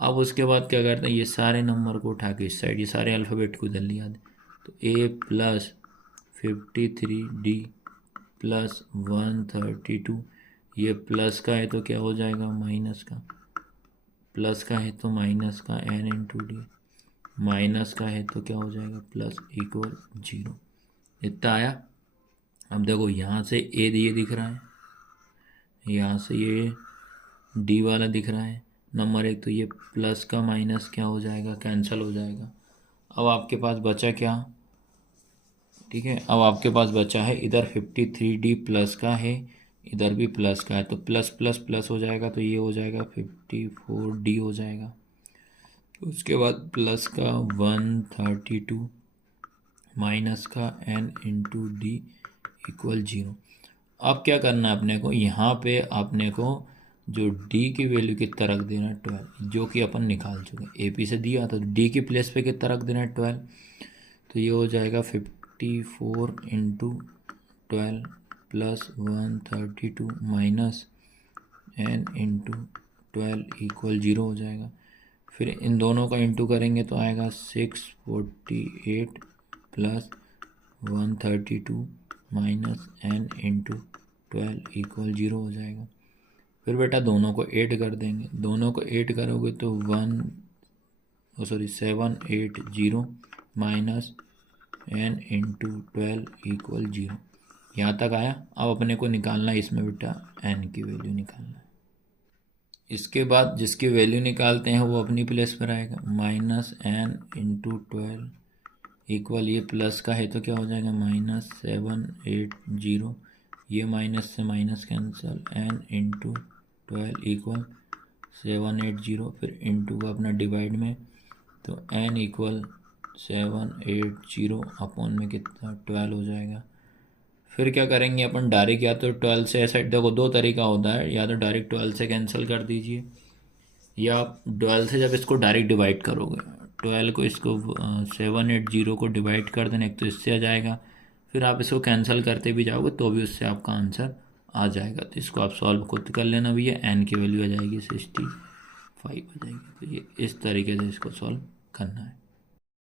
अब उसके बाद क्या करते हैं, ये सारे नंबर को उठा के इस साइड, ये सारे अल्फ़ाबेट को इधर लिया दे, तो A+53D प्लस 132, ये प्लस का है तो क्या हो जाएगा माइनस का, प्लस का है तो माइनस का n × D, माइनस का है तो क्या हो जाएगा प्लस इक्वल 0। इतना आया। अब देखो यहाँ से ए ये दिख रहा है, यहाँ से ये डी वाला दिख रहा है नंबर 1, तो ये प्लस का माइनस क्या हो जाएगा, कैंसिल हो जाएगा। अब आपके पास बचा क्या, ठीक है, अब आपके पास बचा है इधर 53D प्लस का है, इधर भी प्लस का है, तो प्लस प्लस प्लस हो जाएगा, तो ये हो जाएगा 54D हो जाएगा। उसके बाद प्लस का 132 माइनस का n इंटू डी इक्वल 0। अब क्या करना है अपने को, यहाँ पे आपने को जो d की वैल्यू कितना रख देना है 12, जो कि अपन निकाल चुके, AP से दिया था, तो d की प्लेस पे कितना रख देना है 12, तो ये हो जाएगा 54 into 12 plus 132 minus n into 12 equal 0 हो जाएगा। फिर इन दोनों का इंटू करेंगे तो आएगा 648 plus 132 minus n into 12 equal 0 हो जाएगा। फिर बेटा दोनों को ऐड कर देंगे, दोनों को ऐड करोगे तो 780 माइनस n इंटू 12 इक्वल 0। यहाँ तक आया। अब अपने को निकालना है इसमें बेटा n की वैल्यू निकालना है। इसके बाद जिसकी वैल्यू निकालते हैं वो अपनी प्लेस पर आएगा, माइनस n इंटू 12 इक्वल, ये प्लस का है तो क्या हो जाएगा -780, ये माइनस से minus cancel, n into 12 equal 780, फिर इंटू का अपना डिवाइड में, तो n इक्वल 780 अपॉन में कितना 12 हो जाएगा। फिर क्या करेंगे अपन डायरेक्ट, या तो 12 से ऐसा, देखो दो तरीका होता है, या तो डायरेक्ट 12 से कैंसिल कर दीजिए, या 12 से जब इसको डायरेक्ट डिवाइड करोगे, 12 को इसको 780 को डिवाइड कर देना, एक तो इससे आ जाएगा, फिर आप इसको कैंसिल करते भी जाओगे तो भी उससे आपका आंसर आ जाएगा। तो इसको आप सॉल्व खुद कर लेना भैया, n की वैल्यू आ जाएगी 65 आ जाएगी। तो ये इस तरीके से इसको सॉल्व करना है।